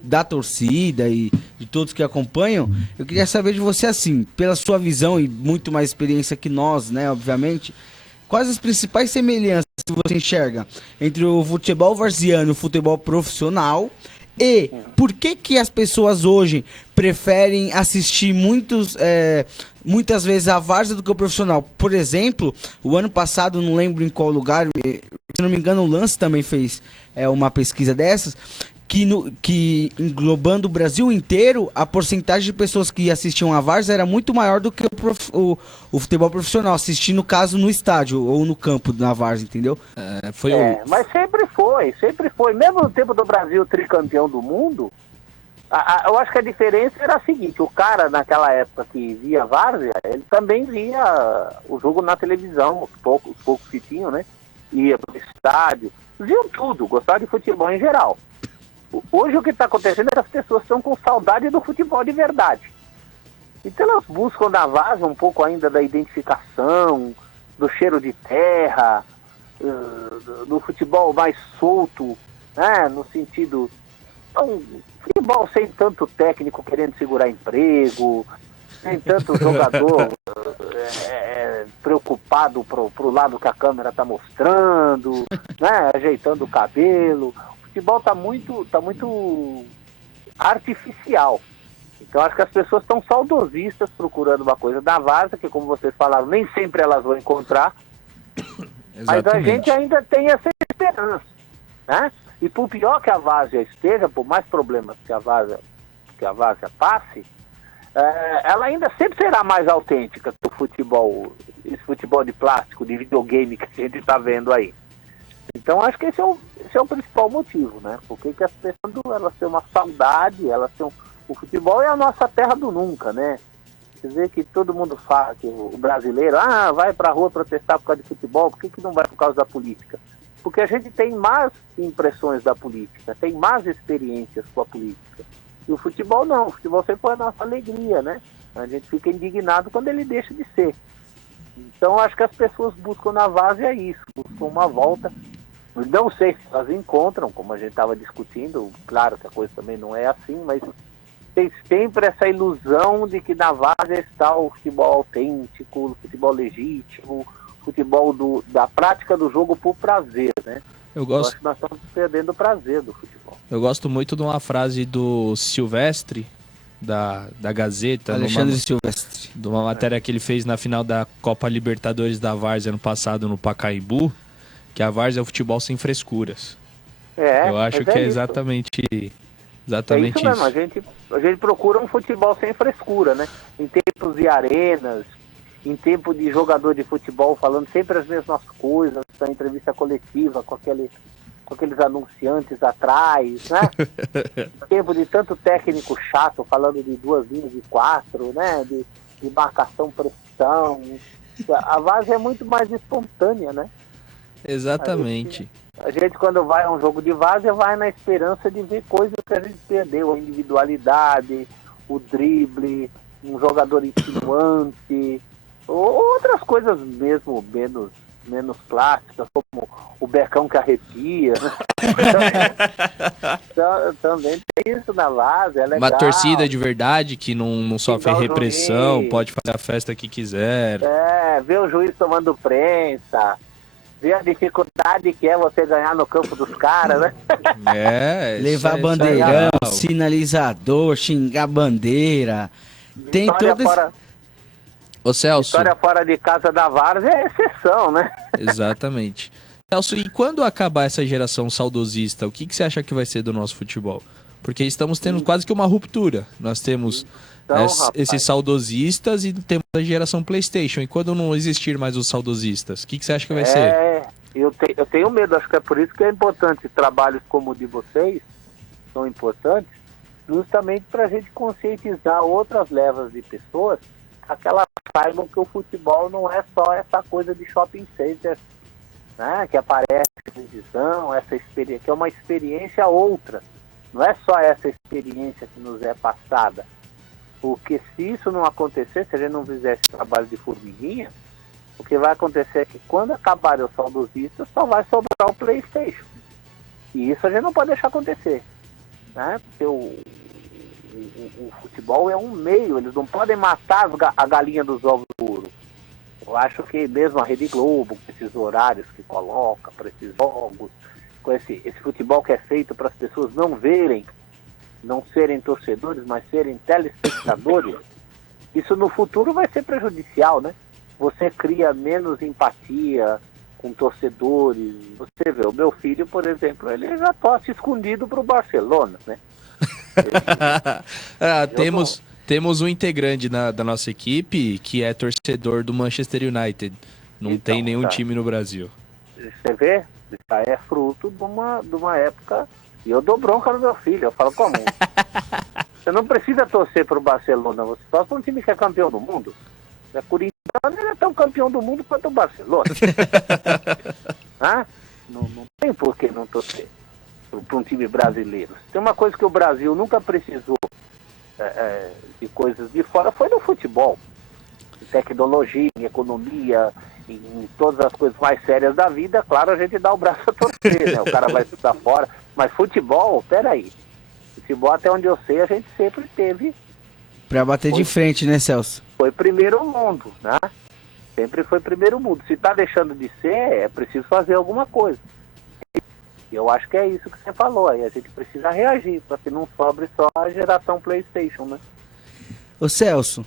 da torcida e de todos que acompanham, eu queria saber de você, assim, pela sua visão e muito mais experiência que nós, né, obviamente, quais as principais semelhanças que você enxerga entre o futebol varziano e o futebol profissional? E por que as pessoas hoje preferem assistir muitas vezes a várzea do que o profissional? Por exemplo, o ano passado, não lembro em qual lugar, se não me engano, o Lance também fez uma pesquisa dessas, que englobando o Brasil inteiro, a porcentagem de pessoas que assistiam a várzea era muito maior do que o futebol profissional, assistir, no caso, no estádio ou no campo da várzea, entendeu? Mas sempre foi. Mesmo no tempo do Brasil tricampeão do mundo, eu acho que a diferença era a seguinte, o cara naquela época que via várzea, ele também via o jogo na televisão, os poucos que tinham, né? Ia pro estádio, viam tudo, gostavam de futebol em geral. Hoje o que está acontecendo é que as pessoas estão com saudade do futebol de verdade. Então elas buscam na várzea um pouco ainda da identificação, do cheiro de terra, do futebol mais solto, né? No sentido... futebol sem tanto técnico querendo segurar emprego, sem tanto jogador preocupado pro lado que a câmera está mostrando, né? Ajeitando o cabelo... O futebol está muito artificial. Então acho que as pessoas estão saudosistas procurando uma coisa da várzea, que como vocês falaram, nem sempre elas vão encontrar. Mas a gente ainda tem essa esperança, né? E por pior que a várzea esteja, por mais problemas que a várzea passe, ela ainda sempre será mais autêntica que o futebol, esse futebol de plástico, de videogame que a gente está vendo aí. Então acho que esse é o principal motivo, né? Porque que as pessoas, elas têm uma saudade, o futebol é a nossa terra do nunca, né? Quer dizer que todo mundo fala que o brasileiro, vai pra rua protestar por causa de futebol, por que não vai por causa da política? Porque a gente tem más impressões da política, tem más experiências com a política. E o futebol não, o futebol sempre foi a nossa alegria, né? A gente fica indignado quando ele deixa de ser. Então acho que as pessoas buscam na Várzea isso, buscam uma volta. Não sei se elas encontram, como a gente estava discutindo, claro que a coisa também não é assim, mas tem sempre essa ilusão de que na Várzea está o futebol autêntico, o futebol legítimo, o futebol da prática do jogo por prazer, né? Eu acho que nós estamos perdendo o prazer do futebol. Eu gosto muito de uma frase do Silvestre, da Gazeta, Alexandre Silvestre, de uma matéria que ele fez na final da Copa Libertadores da Várzea ano passado no Pacaembu, que a Várzea é o futebol sem frescuras. Eu acho que é exatamente isso mesmo, a gente procura um futebol sem frescura, né? Em tempos de arenas, em tempo de jogador de futebol falando sempre as mesmas coisas, na entrevista coletiva com aqueles anunciantes atrás, né? Tempo de tanto técnico chato falando de 2 linhas de 4, né? De marcação, pressão. A Várzea é muito mais espontânea, né? Exatamente. A gente quando vai a um jogo de Várzea vai na esperança de ver coisas que a gente perdeu, a individualidade, o drible, um jogador insinuante, ou outras coisas mesmo menos plásticas, como o becão que arrepia. Também tem isso na Várzea, é legal. Uma torcida de verdade que não sofre repressão, pode fazer a festa que quiser. Ver o juiz tomando prensa, ver a dificuldade que é você ganhar no campo dos caras, né? Levar bandeirão, sinalizador, xingar bandeira. Tem todo esse... Ô Celso, história fora de casa da Várzea é exceção, né? Exatamente. Celso, e quando acabar essa geração saudosista, o que você acha que vai ser do nosso futebol? Porque estamos tendo quase que uma ruptura. Nós temos esses saudosistas e temos a geração PlayStation. E quando não existir mais os saudosistas, o que você acha que vai ser? Eu tenho medo, acho que é por isso que é importante trabalhos como o de vocês, são importantes, justamente para a gente conscientizar outras levas de pessoas, para que elas saibam que o futebol não é só essa coisa de shopping center, né, que aparece na televisão, essa experiência, que é uma experiência outra. Não é só essa experiência que nos é passada. Porque se isso não acontecer, se a gente não fizer esse trabalho de formiguinha, o que vai acontecer é que quando acabarem os saudosistas, só vai sobrar o PlayStation. E isso a gente não pode deixar acontecer, né? Porque o futebol é um meio, eles não podem matar a galinha dos ovos do ouro. Eu acho que mesmo a Rede Globo, com esses horários que coloca para esses jogos, com esse futebol que é feito para as pessoas não verem, não serem torcedores, mas serem telespectadores, isso no futuro vai ser prejudicial, né? Você cria menos empatia com torcedores. Você vê, o meu filho, por exemplo, ele já torce escondido para o Barcelona, né? Temos um integrante da nossa equipe que é torcedor do Manchester United. Não então, tem nenhum time no Brasil. Você vê? Isso aí é fruto de uma época. E eu dou bronca no meu filho. Eu falo, como? Você não precisa torcer para o Barcelona. Você torce para um time que é campeão do mundo. O Corinthians ele é tão campeão do mundo quanto o Barcelona. Não tem por que não torcer para um time brasileiro. Tem uma coisa que o Brasil nunca precisou de coisas de fora, foi no futebol. Em tecnologia, em economia, em todas as coisas mais sérias da vida, claro, a gente dá o braço a torcer, né? O cara vai estudar fora. Mas futebol, peraí. Futebol, até onde eu sei, a gente sempre teve. Pra bater de frente, né, Celso? Foi primeiro mundo, né? Sempre foi primeiro mundo. Se tá deixando de ser, é preciso fazer alguma coisa. E eu acho que é isso que você falou. Aí a gente precisa reagir, para que não sobre só a geração PlayStation, né? Ô Celso,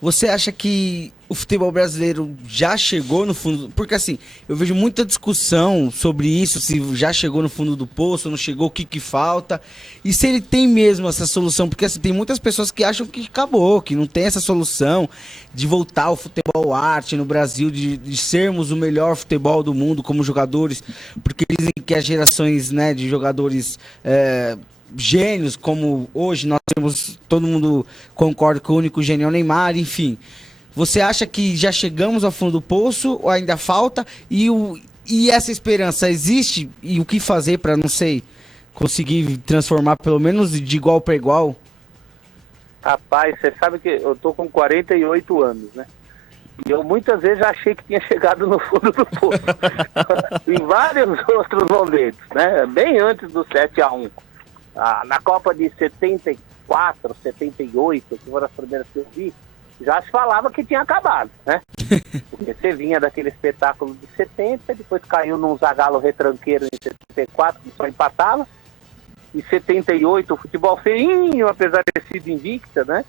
você acha que o futebol brasileiro já chegou no fundo... Porque assim, eu vejo muita discussão sobre isso, se já chegou no fundo do poço, não chegou, o que falta. E se ele tem mesmo essa solução, porque assim, tem muitas pessoas que acham que acabou, que não tem essa solução de voltar ao futebol arte no Brasil, de sermos o melhor futebol do mundo como jogadores, porque dizem que as gerações, né, de jogadores... gênios, como hoje nós temos, todo mundo concorda que o único gênio é o Neymar, enfim. Você acha que já chegamos ao fundo do poço ou ainda falta? E essa esperança existe? E o que fazer para, não sei, conseguir transformar pelo menos de igual para igual? Rapaz, você sabe que eu tô com 48 anos, né? E eu muitas vezes já achei que tinha chegado no fundo do poço. Em vários outros momentos, né? Bem antes do 7-1. Na Copa de 74, 78, que foram as primeiras que eu vi, já se falava que tinha acabado, né? Porque você vinha daquele espetáculo de 70, depois caiu num Zagallo retranqueiro em 74, que só empatava. Em 78, o futebol feinho, apesar de ter sido invicta, né?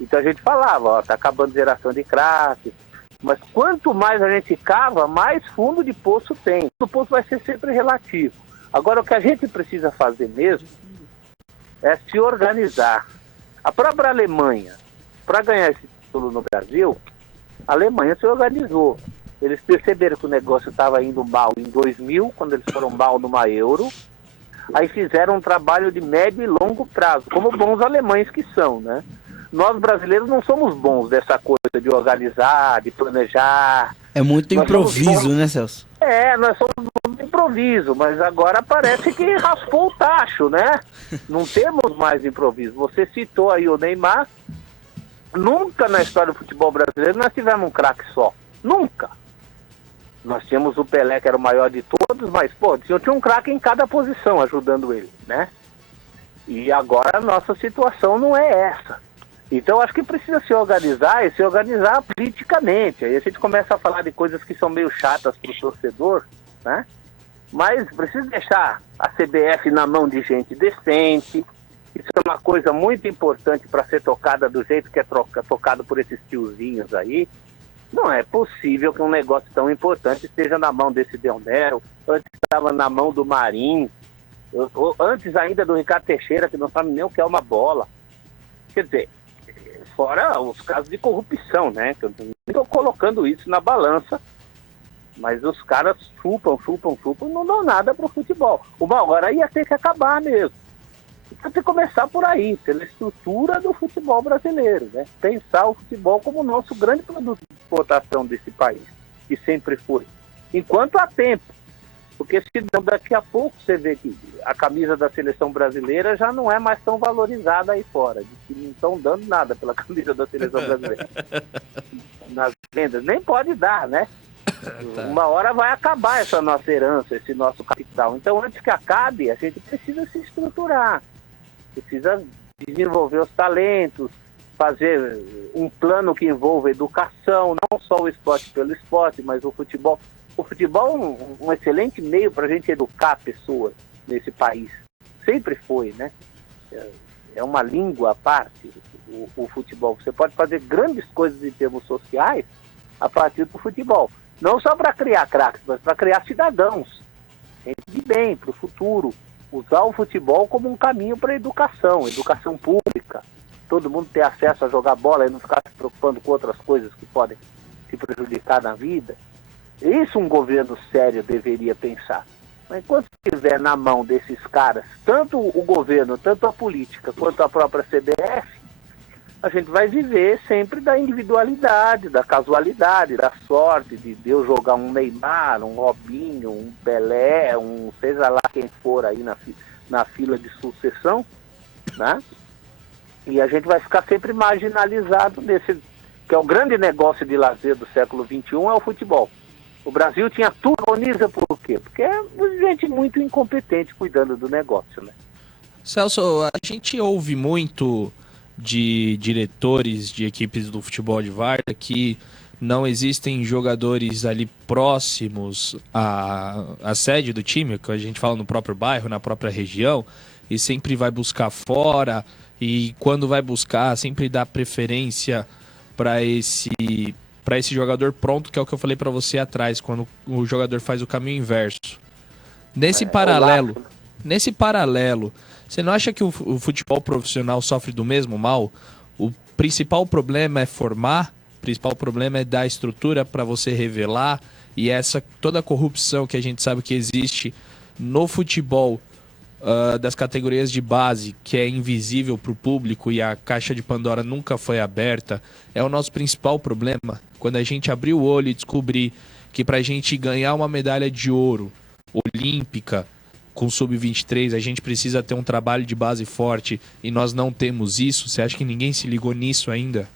Então a gente falava, ó, tá acabando geração de craques. Mas quanto mais a gente cava, mais fundo de poço tem. O poço vai ser sempre relativo. Agora, o que a gente precisa fazer mesmo é se organizar. A própria Alemanha, para ganhar esse título no Brasil, a Alemanha se organizou. Eles perceberam que o negócio estava indo mal em 2000, quando eles foram mal numa Euro. Aí fizeram um trabalho de médio e longo prazo, como bons alemães que são, né? Nós brasileiros não somos bons dessa coisa de organizar, de planejar. É muito improviso, né, Celso? Nós somos muito improviso, mas agora parece que raspou o tacho, né? Não temos mais improviso. Você citou aí o Neymar. Nunca na história do futebol brasileiro nós tivemos um craque só. Nunca. Nós tínhamos o Pelé, que era o maior de todos, mas, pô, tinha um craque em cada posição ajudando ele, né? E agora a nossa situação não é essa. Então acho que precisa se organizar e se organizar politicamente. Aí a gente começa a falar de coisas que são meio chatas para o torcedor, né? Mas precisa deixar a CBF na mão de gente decente. Isso é uma coisa muito importante para ser tocada do jeito que é tocado por esses tiozinhos aí. Não é possível que um negócio tão importante esteja na mão desse Del Nero, antes estava na mão do Marinho, antes ainda do Ricardo Teixeira, que não sabe nem o que é uma bola. Quer dizer, fora os casos de corrupção, né? Que eu não estou colocando isso na balança, mas os caras chupam e não dão nada para o futebol. Agora ia ter que acabar mesmo. Então tem que começar por aí, pela estrutura do futebol brasileiro, né? Pensar o futebol como o nosso grande produto de exportação desse país, que sempre foi. Enquanto há tempo. Porque senão daqui a pouco você vê que a camisa da seleção brasileira já não é mais tão valorizada aí fora. De que não estão dando nada pela camisa da seleção brasileira. Nas vendas. Nem pode dar, né? Uma hora vai acabar essa nossa herança, esse nosso capital. Então, antes que acabe, a gente precisa se estruturar. Precisa desenvolver os talentos, fazer um plano que envolva educação, não só o esporte pelo esporte, mas o futebol. O futebol é um excelente meio para a gente educar pessoas nesse país. Sempre foi, né? É uma língua à parte, o futebol. Você pode fazer grandes coisas em termos sociais a partir do futebol. Não só para criar craques, mas para criar cidadãos. Gente de bem, para o futuro. Usar o futebol como um caminho para a educação pública. Todo mundo ter acesso a jogar bola e não ficar se preocupando com outras coisas que podem se prejudicar na vida. Isso um governo sério deveria pensar. Mas enquanto estiver na mão desses caras, tanto o governo, tanto a política, quanto a própria CBF, a gente vai viver sempre da individualidade, da casualidade, da sorte de Deus jogar um Neymar, um Robinho, um Pelé, seja lá quem for aí na fila de sucessão, né? E a gente vai ficar sempre marginalizado nesse, que é o grande negócio de lazer do século XXI, é o futebol. O Brasil tinha tudo, organiza por quê? Porque é gente muito incompetente cuidando do negócio, né? Celso, a gente ouve muito de diretores de equipes do futebol de várzea que não existem jogadores ali próximos à sede do time, que a gente fala no próprio bairro, na própria região, e sempre vai buscar fora, e quando vai buscar sempre dá preferência para para esse jogador pronto, que é o que eu falei para você atrás, quando o jogador faz o caminho inverso. Nesse paralelo, você não acha que o futebol profissional sofre do mesmo mal? O principal problema é formar, o principal problema é dar estrutura para você revelar, e toda a corrupção que a gente sabe que existe no futebol das categorias de base, que é invisível para o público e a caixa de Pandora nunca foi aberta, é o nosso principal problema. Quando a gente abrir o olho e descobrir que para a gente ganhar uma medalha de ouro olímpica com sub-23, a gente precisa ter um trabalho de base forte e nós não temos isso, você acha que ninguém se ligou nisso ainda?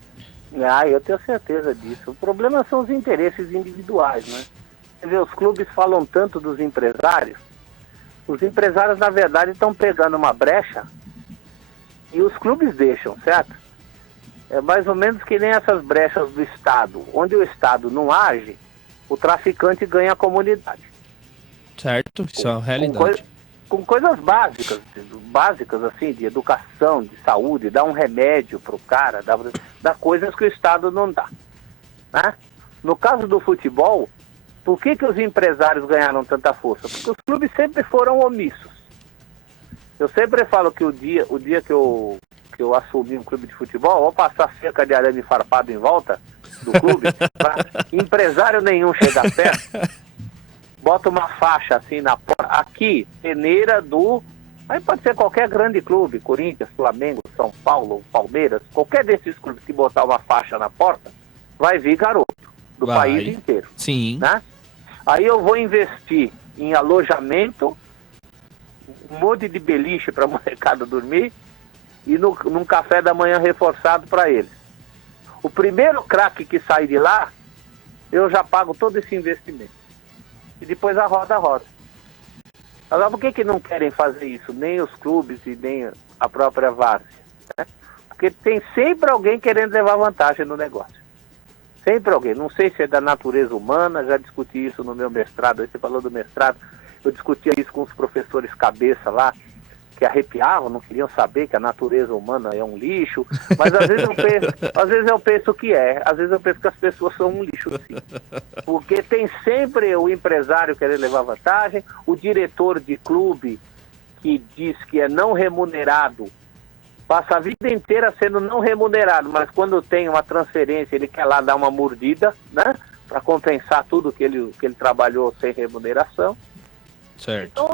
Eu tenho certeza disso. O problema são os interesses individuais, né? Você vê, os clubes falam tanto dos empresários. Os empresários, na verdade, estão pegando uma brecha e os clubes deixam, certo? É mais ou menos que nem essas brechas do Estado. Onde o Estado não age, o traficante ganha a comunidade. Certo, isso é uma realidade. Com coisas básicas assim, de educação, de saúde, dar um remédio pro cara, dá coisas que o Estado não dá, né? No caso do futebol, por que os empresários ganharam tanta força? Porque os clubes sempre foram omissos. Eu sempre falo que o dia que eu assumi um clube de futebol, vou passar cerca de arame farpado em volta do clube, pra empresário nenhum chegar perto, bota uma faixa assim na porta, aqui, peneira do... Aí pode ser qualquer grande clube, Corinthians, Flamengo, São Paulo, Palmeiras, qualquer desses clubes que botar uma faixa na porta, vai vir garoto do país inteiro. Sim. Né? Aí eu vou investir em alojamento, um monte de beliche para a molecada dormir e num café da manhã reforçado para eles. O primeiro craque que sair de lá, eu já pago todo esse investimento. E depois a roda roda. Agora, por que não querem fazer isso? Nem os clubes e nem a própria várzea, né? Porque tem sempre alguém querendo levar vantagem no negócio. Sempre alguém. Não sei se é da natureza humana, já discuti isso no meu mestrado. Aí você falou do mestrado, eu discutia isso com os professores cabeça lá, que arrepiavam, não queriam saber que a natureza humana é um lixo, mas às vezes eu penso que às vezes eu penso que as pessoas são um lixo sim. Porque tem sempre o empresário querendo levar vantagem, o diretor de clube que diz que é não remunerado, passa a vida inteira sendo não remunerado, mas quando tem uma transferência ele quer lá dar uma mordida, né, para compensar tudo que ele trabalhou sem remuneração. Certo. Então,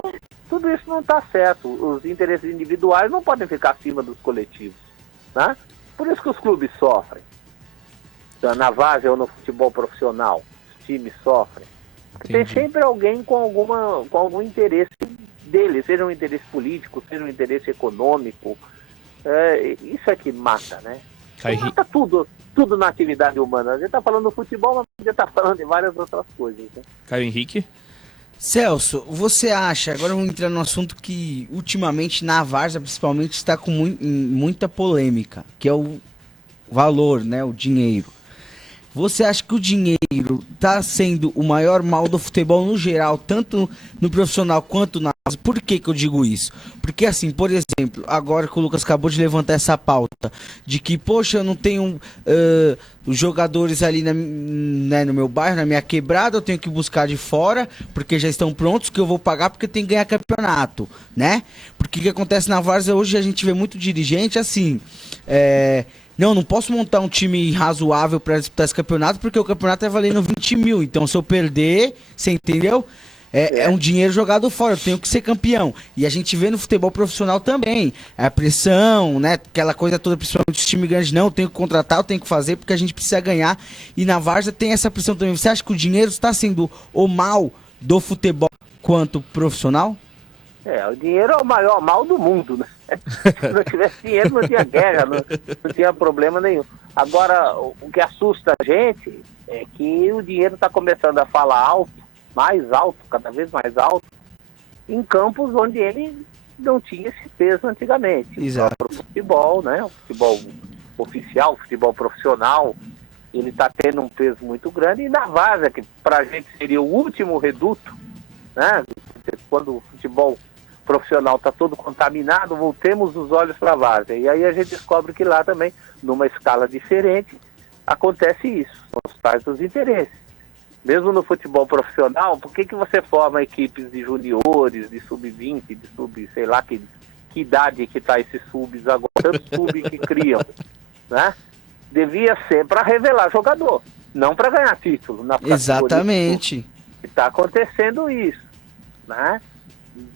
tudo isso não está certo. Os interesses individuais não podem ficar acima dos coletivos, né? Por isso que os clubes sofrem. Na várzea ou no futebol profissional, os times sofrem. Tem sempre alguém com algum interesse dele, seja um interesse político, seja um interesse econômico. Isso é que mata, né? Mata tudo na atividade humana. A gente está falando do futebol, mas a gente está falando de várias outras coisas, né? Caio Henrique? Celso, você acha, agora vamos entrar no assunto que ultimamente na várzea principalmente está com muita polêmica, que é o valor, né, o dinheiro. Você acha que o dinheiro está sendo o maior mal do futebol no geral, tanto no profissional quanto na várzea? Por que eu digo isso? Porque assim, por exemplo, agora que o Lucas acabou de levantar essa pauta, de que, poxa, eu não tenho os jogadores ali no meu bairro, na minha quebrada, eu tenho que buscar de fora, porque já estão prontos, que eu vou pagar porque tem que ganhar campeonato, né? Porque o que acontece na várzea hoje, a gente vê muito dirigente assim, não posso montar um time razoável para disputar esse campeonato, porque o campeonato é valendo 20 mil. Então, se eu perder, você entendeu? É um dinheiro jogado fora, eu tenho que ser campeão. E a gente vê no futebol profissional também. A pressão, né? Aquela coisa toda, principalmente os times grandes, não, eu tenho que contratar, eu tenho que fazer, porque a gente precisa ganhar. E na várzea tem essa pressão também. Você acha que o dinheiro está sendo o mal do futebol quanto profissional? O dinheiro é o maior mal do mundo, né? Se não tivesse dinheiro, não tinha guerra, não tinha problema nenhum. Agora, o que assusta a gente é que o dinheiro está começando a falar alto, mais alto, cada vez mais alto, em campos onde ele não tinha esse peso antigamente. Exato. O futebol, né? O futebol oficial, o futebol profissional, ele está tendo um peso muito grande. E na várzea, que para a gente seria o último reduto, né? Quando o futebol profissional está todo contaminado, voltemos os olhos para a várzea. E aí a gente descobre que lá também, numa escala diferente, acontece isso, são os tais dos interesses. Mesmo no futebol profissional, por que você forma equipes de juniores, de sub-20, de sub, sei lá que idade que tá esses subs agora, tantos subs que criam, né? Devia ser para revelar jogador, não para ganhar título. Exatamente. Está acontecendo isso, né?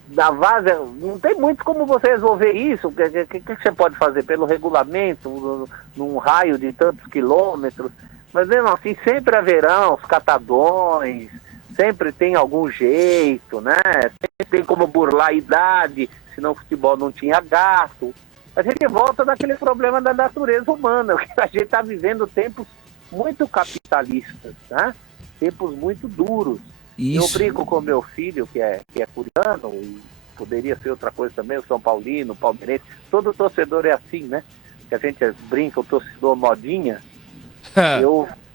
Da Várzea, não tem muito como você resolver isso. O que você pode fazer? Pelo regulamento, num raio de tantos quilômetros. Mas mesmo assim, sempre haverão os catadões, sempre tem algum jeito, né? Sempre tem como burlar a idade, senão o futebol não tinha gasto. A gente volta naquele problema da natureza humana, que a gente está vivendo tempos muito capitalistas, né? Tempos muito duros. Isso. Eu brinco com meu filho, que é curiano, e poderia ser outra coisa também, o São Paulino, o palmeirense, todo torcedor é assim, né? Que a gente brinca, o torcedor modinha.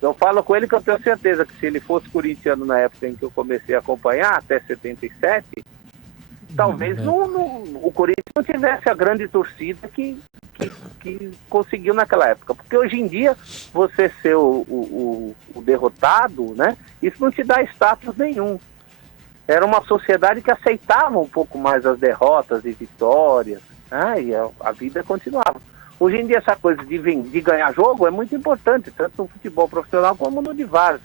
Eu falo com ele que eu tenho certeza que se ele fosse corintiano na época em que eu comecei a acompanhar, até 77, talvez o Corinthians não tivesse a grande torcida que conseguiu naquela época. Porque hoje em dia, você ser o derrotado, né? Isso não te dá status nenhum. Era uma sociedade que aceitava um pouco mais as derrotas e vitórias, né? E a vida continuava. Hoje em dia essa coisa de ganhar jogo é muito importante, tanto no futebol profissional como no de várzea.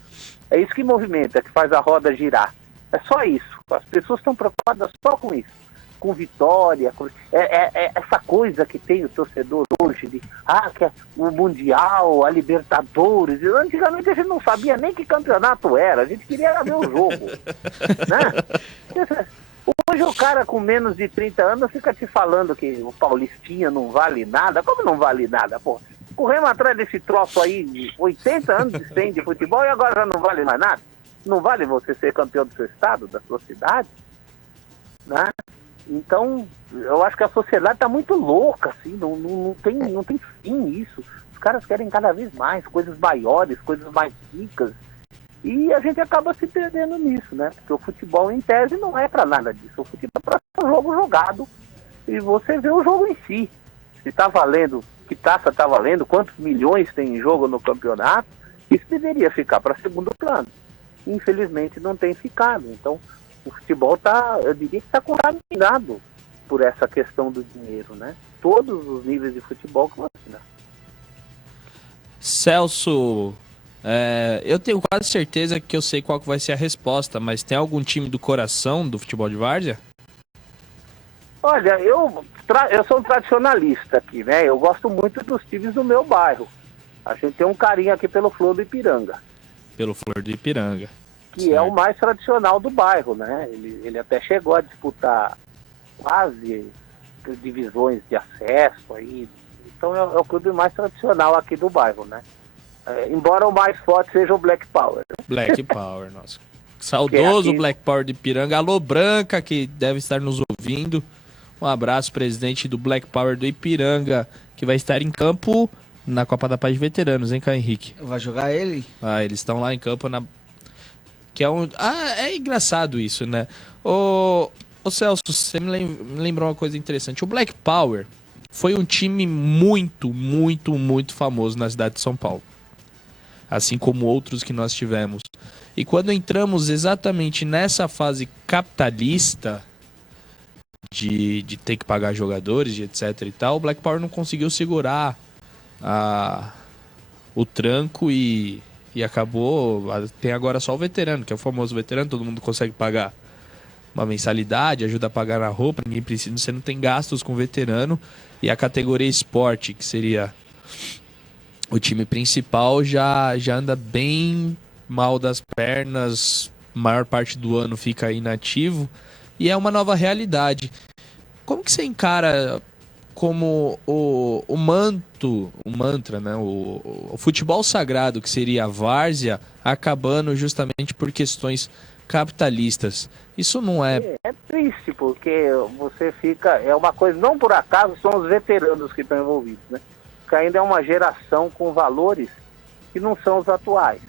É isso que movimenta, que faz a roda girar. É só isso. As pessoas estão preocupadas só com isso. Com vitória. Essa coisa que tem o torcedor hoje de que é o Mundial, a Libertadores. Antigamente a gente não sabia nem que campeonato era. A gente queria ver o jogo. Né? Hoje o cara com menos de 30 anos fica te falando que o Paulistinha não vale nada. Como não vale nada, pô? Corremos atrás desse troço aí, 80 anos de 100 de futebol e agora já não vale mais nada. Não vale você ser campeão do seu estado, da sua cidade, né? Então, eu acho que a sociedade está muito louca, assim, não tem fim isso. Os caras querem cada vez mais, coisas maiores, coisas mais ricas. E a gente acaba se perdendo nisso, né? Porque o futebol, em tese, não é para nada disso. O futebol é para ser um jogo jogado e você vê o jogo em si. Se está valendo, que taça está valendo, quantos milhões tem em jogo no campeonato, isso deveria ficar para segundo plano. Infelizmente não tem ficado. Então, o futebol eu diria que está contaminado por essa questão do dinheiro, né? Todos os níveis de futebol que você dá. Celso, eu tenho quase certeza que eu sei qual que vai ser a resposta, mas tem algum time do coração do futebol de várzea? Olha, eu sou um tradicionalista aqui, né? Eu gosto muito dos times do meu bairro. A gente tem um carinho aqui pelo Flor do Ipiranga. Pelo Flor do Ipiranga. Que certo. É o mais tradicional do bairro, né? Ele até chegou a disputar quase divisões de acesso aí. Então é o clube mais tradicional aqui do bairro, né? Embora o mais forte seja o Black Power. Black Power, nossa. Saudoso aqui... Black Power de Ipiranga. Alô, Branca, que deve estar nos ouvindo. Um abraço, presidente do Black Power do Ipiranga, que vai estar em campo na Copa da Paz de Veteranos, hein, Caio Henrique? Vai jogar ele? Eles estão lá em campo que é um... é engraçado isso, né? Ô Celso, você me lembrou uma coisa interessante. O Black Power foi um time muito, muito, muito famoso na cidade de São Paulo. Assim como outros que nós tivemos. E quando entramos exatamente nessa fase capitalista de ter que pagar jogadores, de etc e tal, o Black Power não conseguiu segurar o tranco e acabou. Tem agora só o veterano, que é o famoso veterano, todo mundo consegue pagar uma mensalidade, ajuda a pagar na roupa, ninguém precisa, você não tem gastos com veterano. E a categoria esporte, que seria o time principal, já anda bem mal das pernas, maior parte do ano fica inativo, e é uma nova realidade. Como que você encara como o mantra, né? O futebol sagrado, que seria a várzea, acabando justamente por questões capitalistas? Isso não é... É triste, porque você fica... É uma coisa, não por acaso, são os veteranos que estão envolvidos, né? Que ainda é uma geração com valores que não são os atuais.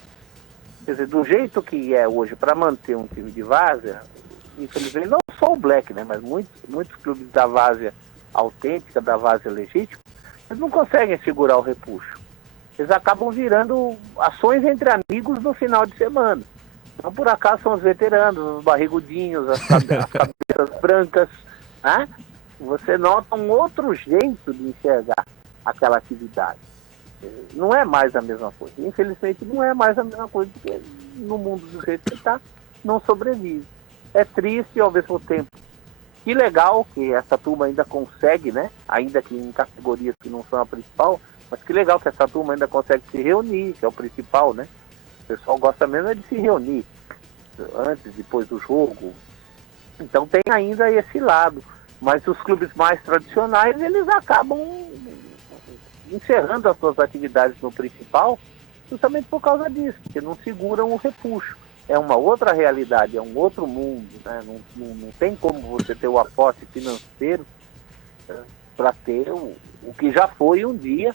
Quer dizer, do jeito que é hoje, para manter um time de várzea, infelizmente, não só o Black, né? Mas muitos clubes da várzea autêntica, da várzea legítima, eles não conseguem segurar o repuxo. eles acabam virando ações entre amigos no final de semana. Não por acaso são os veteranos, os barrigudinhos, as cabeças brancas, né? Você nota um outro jeito de enxergar aquela atividade. Não é mais a mesma coisa. Infelizmente não é mais a mesma coisa, porque no mundo do jeito que está, não sobrevive. É triste e ao mesmo tempo. Que legal que essa turma ainda consegue, né? Ainda que em categorias que não são a principal, mas que legal que essa turma ainda consegue se reunir, que é o principal, né? O pessoal gosta mesmo de se reunir antes, depois do jogo. Então tem ainda esse lado. Mas os clubes mais tradicionais, eles acabam encerrando as suas atividades no principal justamente por causa disso, porque não seguram o repuxo. É uma outra realidade, é um outro mundo, né? Não tem como você ter o aporte financeiro para ter o que já foi um dia,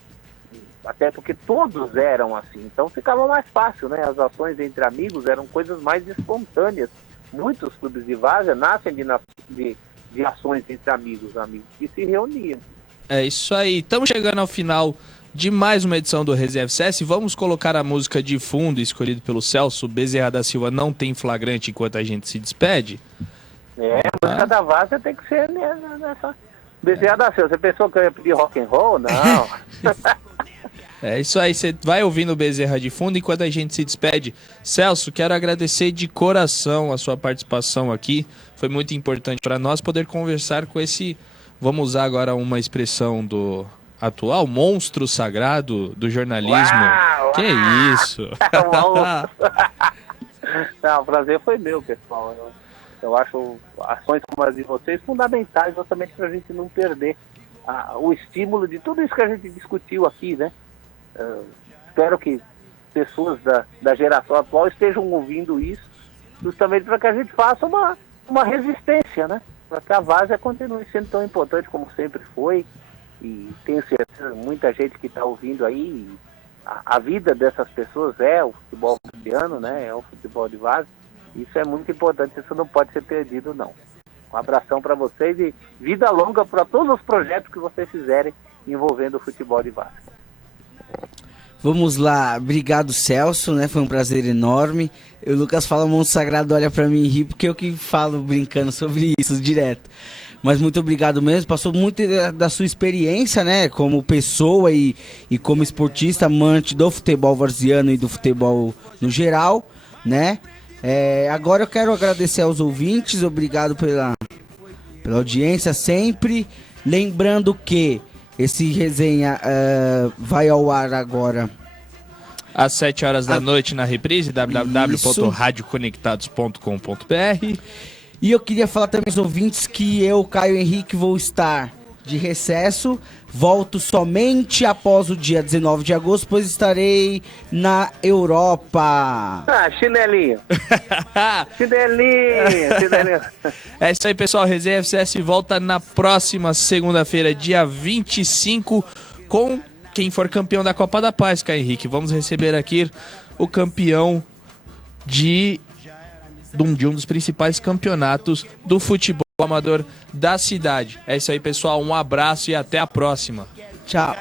até porque todos eram assim, então ficava mais fácil, né? As ações entre amigos eram coisas mais espontâneas. Muitos clubes de várzea nascem de ações entre amigos que se reuniam. É isso aí, estamos chegando ao final de mais uma edição do Resenha FCS. Vamos colocar a música de fundo escolhido pelo Celso. Bezerra da Silva não tem flagrante enquanto a gente se despede. A música da várzea tem que ser nessa. Bezerra da Silva, você pensou que eu ia pedir rock and roll? Não. É isso aí, você vai ouvindo o Bezerra de fundo enquanto a gente se despede. Celso, quero agradecer de coração a sua participação aqui. Foi muito importante para nós poder conversar com esse, vamos usar agora uma expressão do atual monstro sagrado do jornalismo. Uau, que isso? Não, o prazer foi meu, pessoal. Eu acho ações como as de vocês fundamentais justamente para a gente não perder o estímulo de tudo isso que a gente discutiu aqui, né? Espero que pessoas da geração atual estejam ouvindo isso, justamente para que a gente faça uma resistência, né? Para que a várzea continue sendo tão importante como sempre foi. E tenho certeza, muita gente que está ouvindo aí, a vida dessas pessoas é o futebol colombiano, né? É o futebol de várzea. Isso é muito importante, isso não pode ser perdido, não. Um abração para vocês e vida longa para todos os projetos que vocês fizerem envolvendo o futebol de várzea. Vamos lá, obrigado Celso, né? Foi um prazer enorme. O Lucas fala Monte Sagrado, olha pra mim e ri, porque eu que falo brincando sobre isso direto. Mas muito obrigado mesmo, passou muito da sua experiência, né? Como pessoa e como esportista, amante do futebol varziano e do futebol no geral, né? Agora eu quero agradecer aos ouvintes, obrigado pela audiência sempre. Lembrando que esse resenha vai ao ar agora às 7 horas da noite na reprise, www.radioconectados.com.br. E eu queria falar também aos ouvintes que eu, Caio Henrique, vou estar de recesso. Volto somente após o dia 19 de agosto, pois estarei na Europa. Chinelinho. Chinelinho. É isso aí, pessoal. Resenha FCS volta na próxima segunda-feira, dia 25, com quem for campeão da Copa da Paz, Caio Henrique. Vamos receber aqui o campeão de um dos principais campeonatos do futebol amador da cidade. É isso aí, pessoal. Um abraço e até a próxima. Tchau.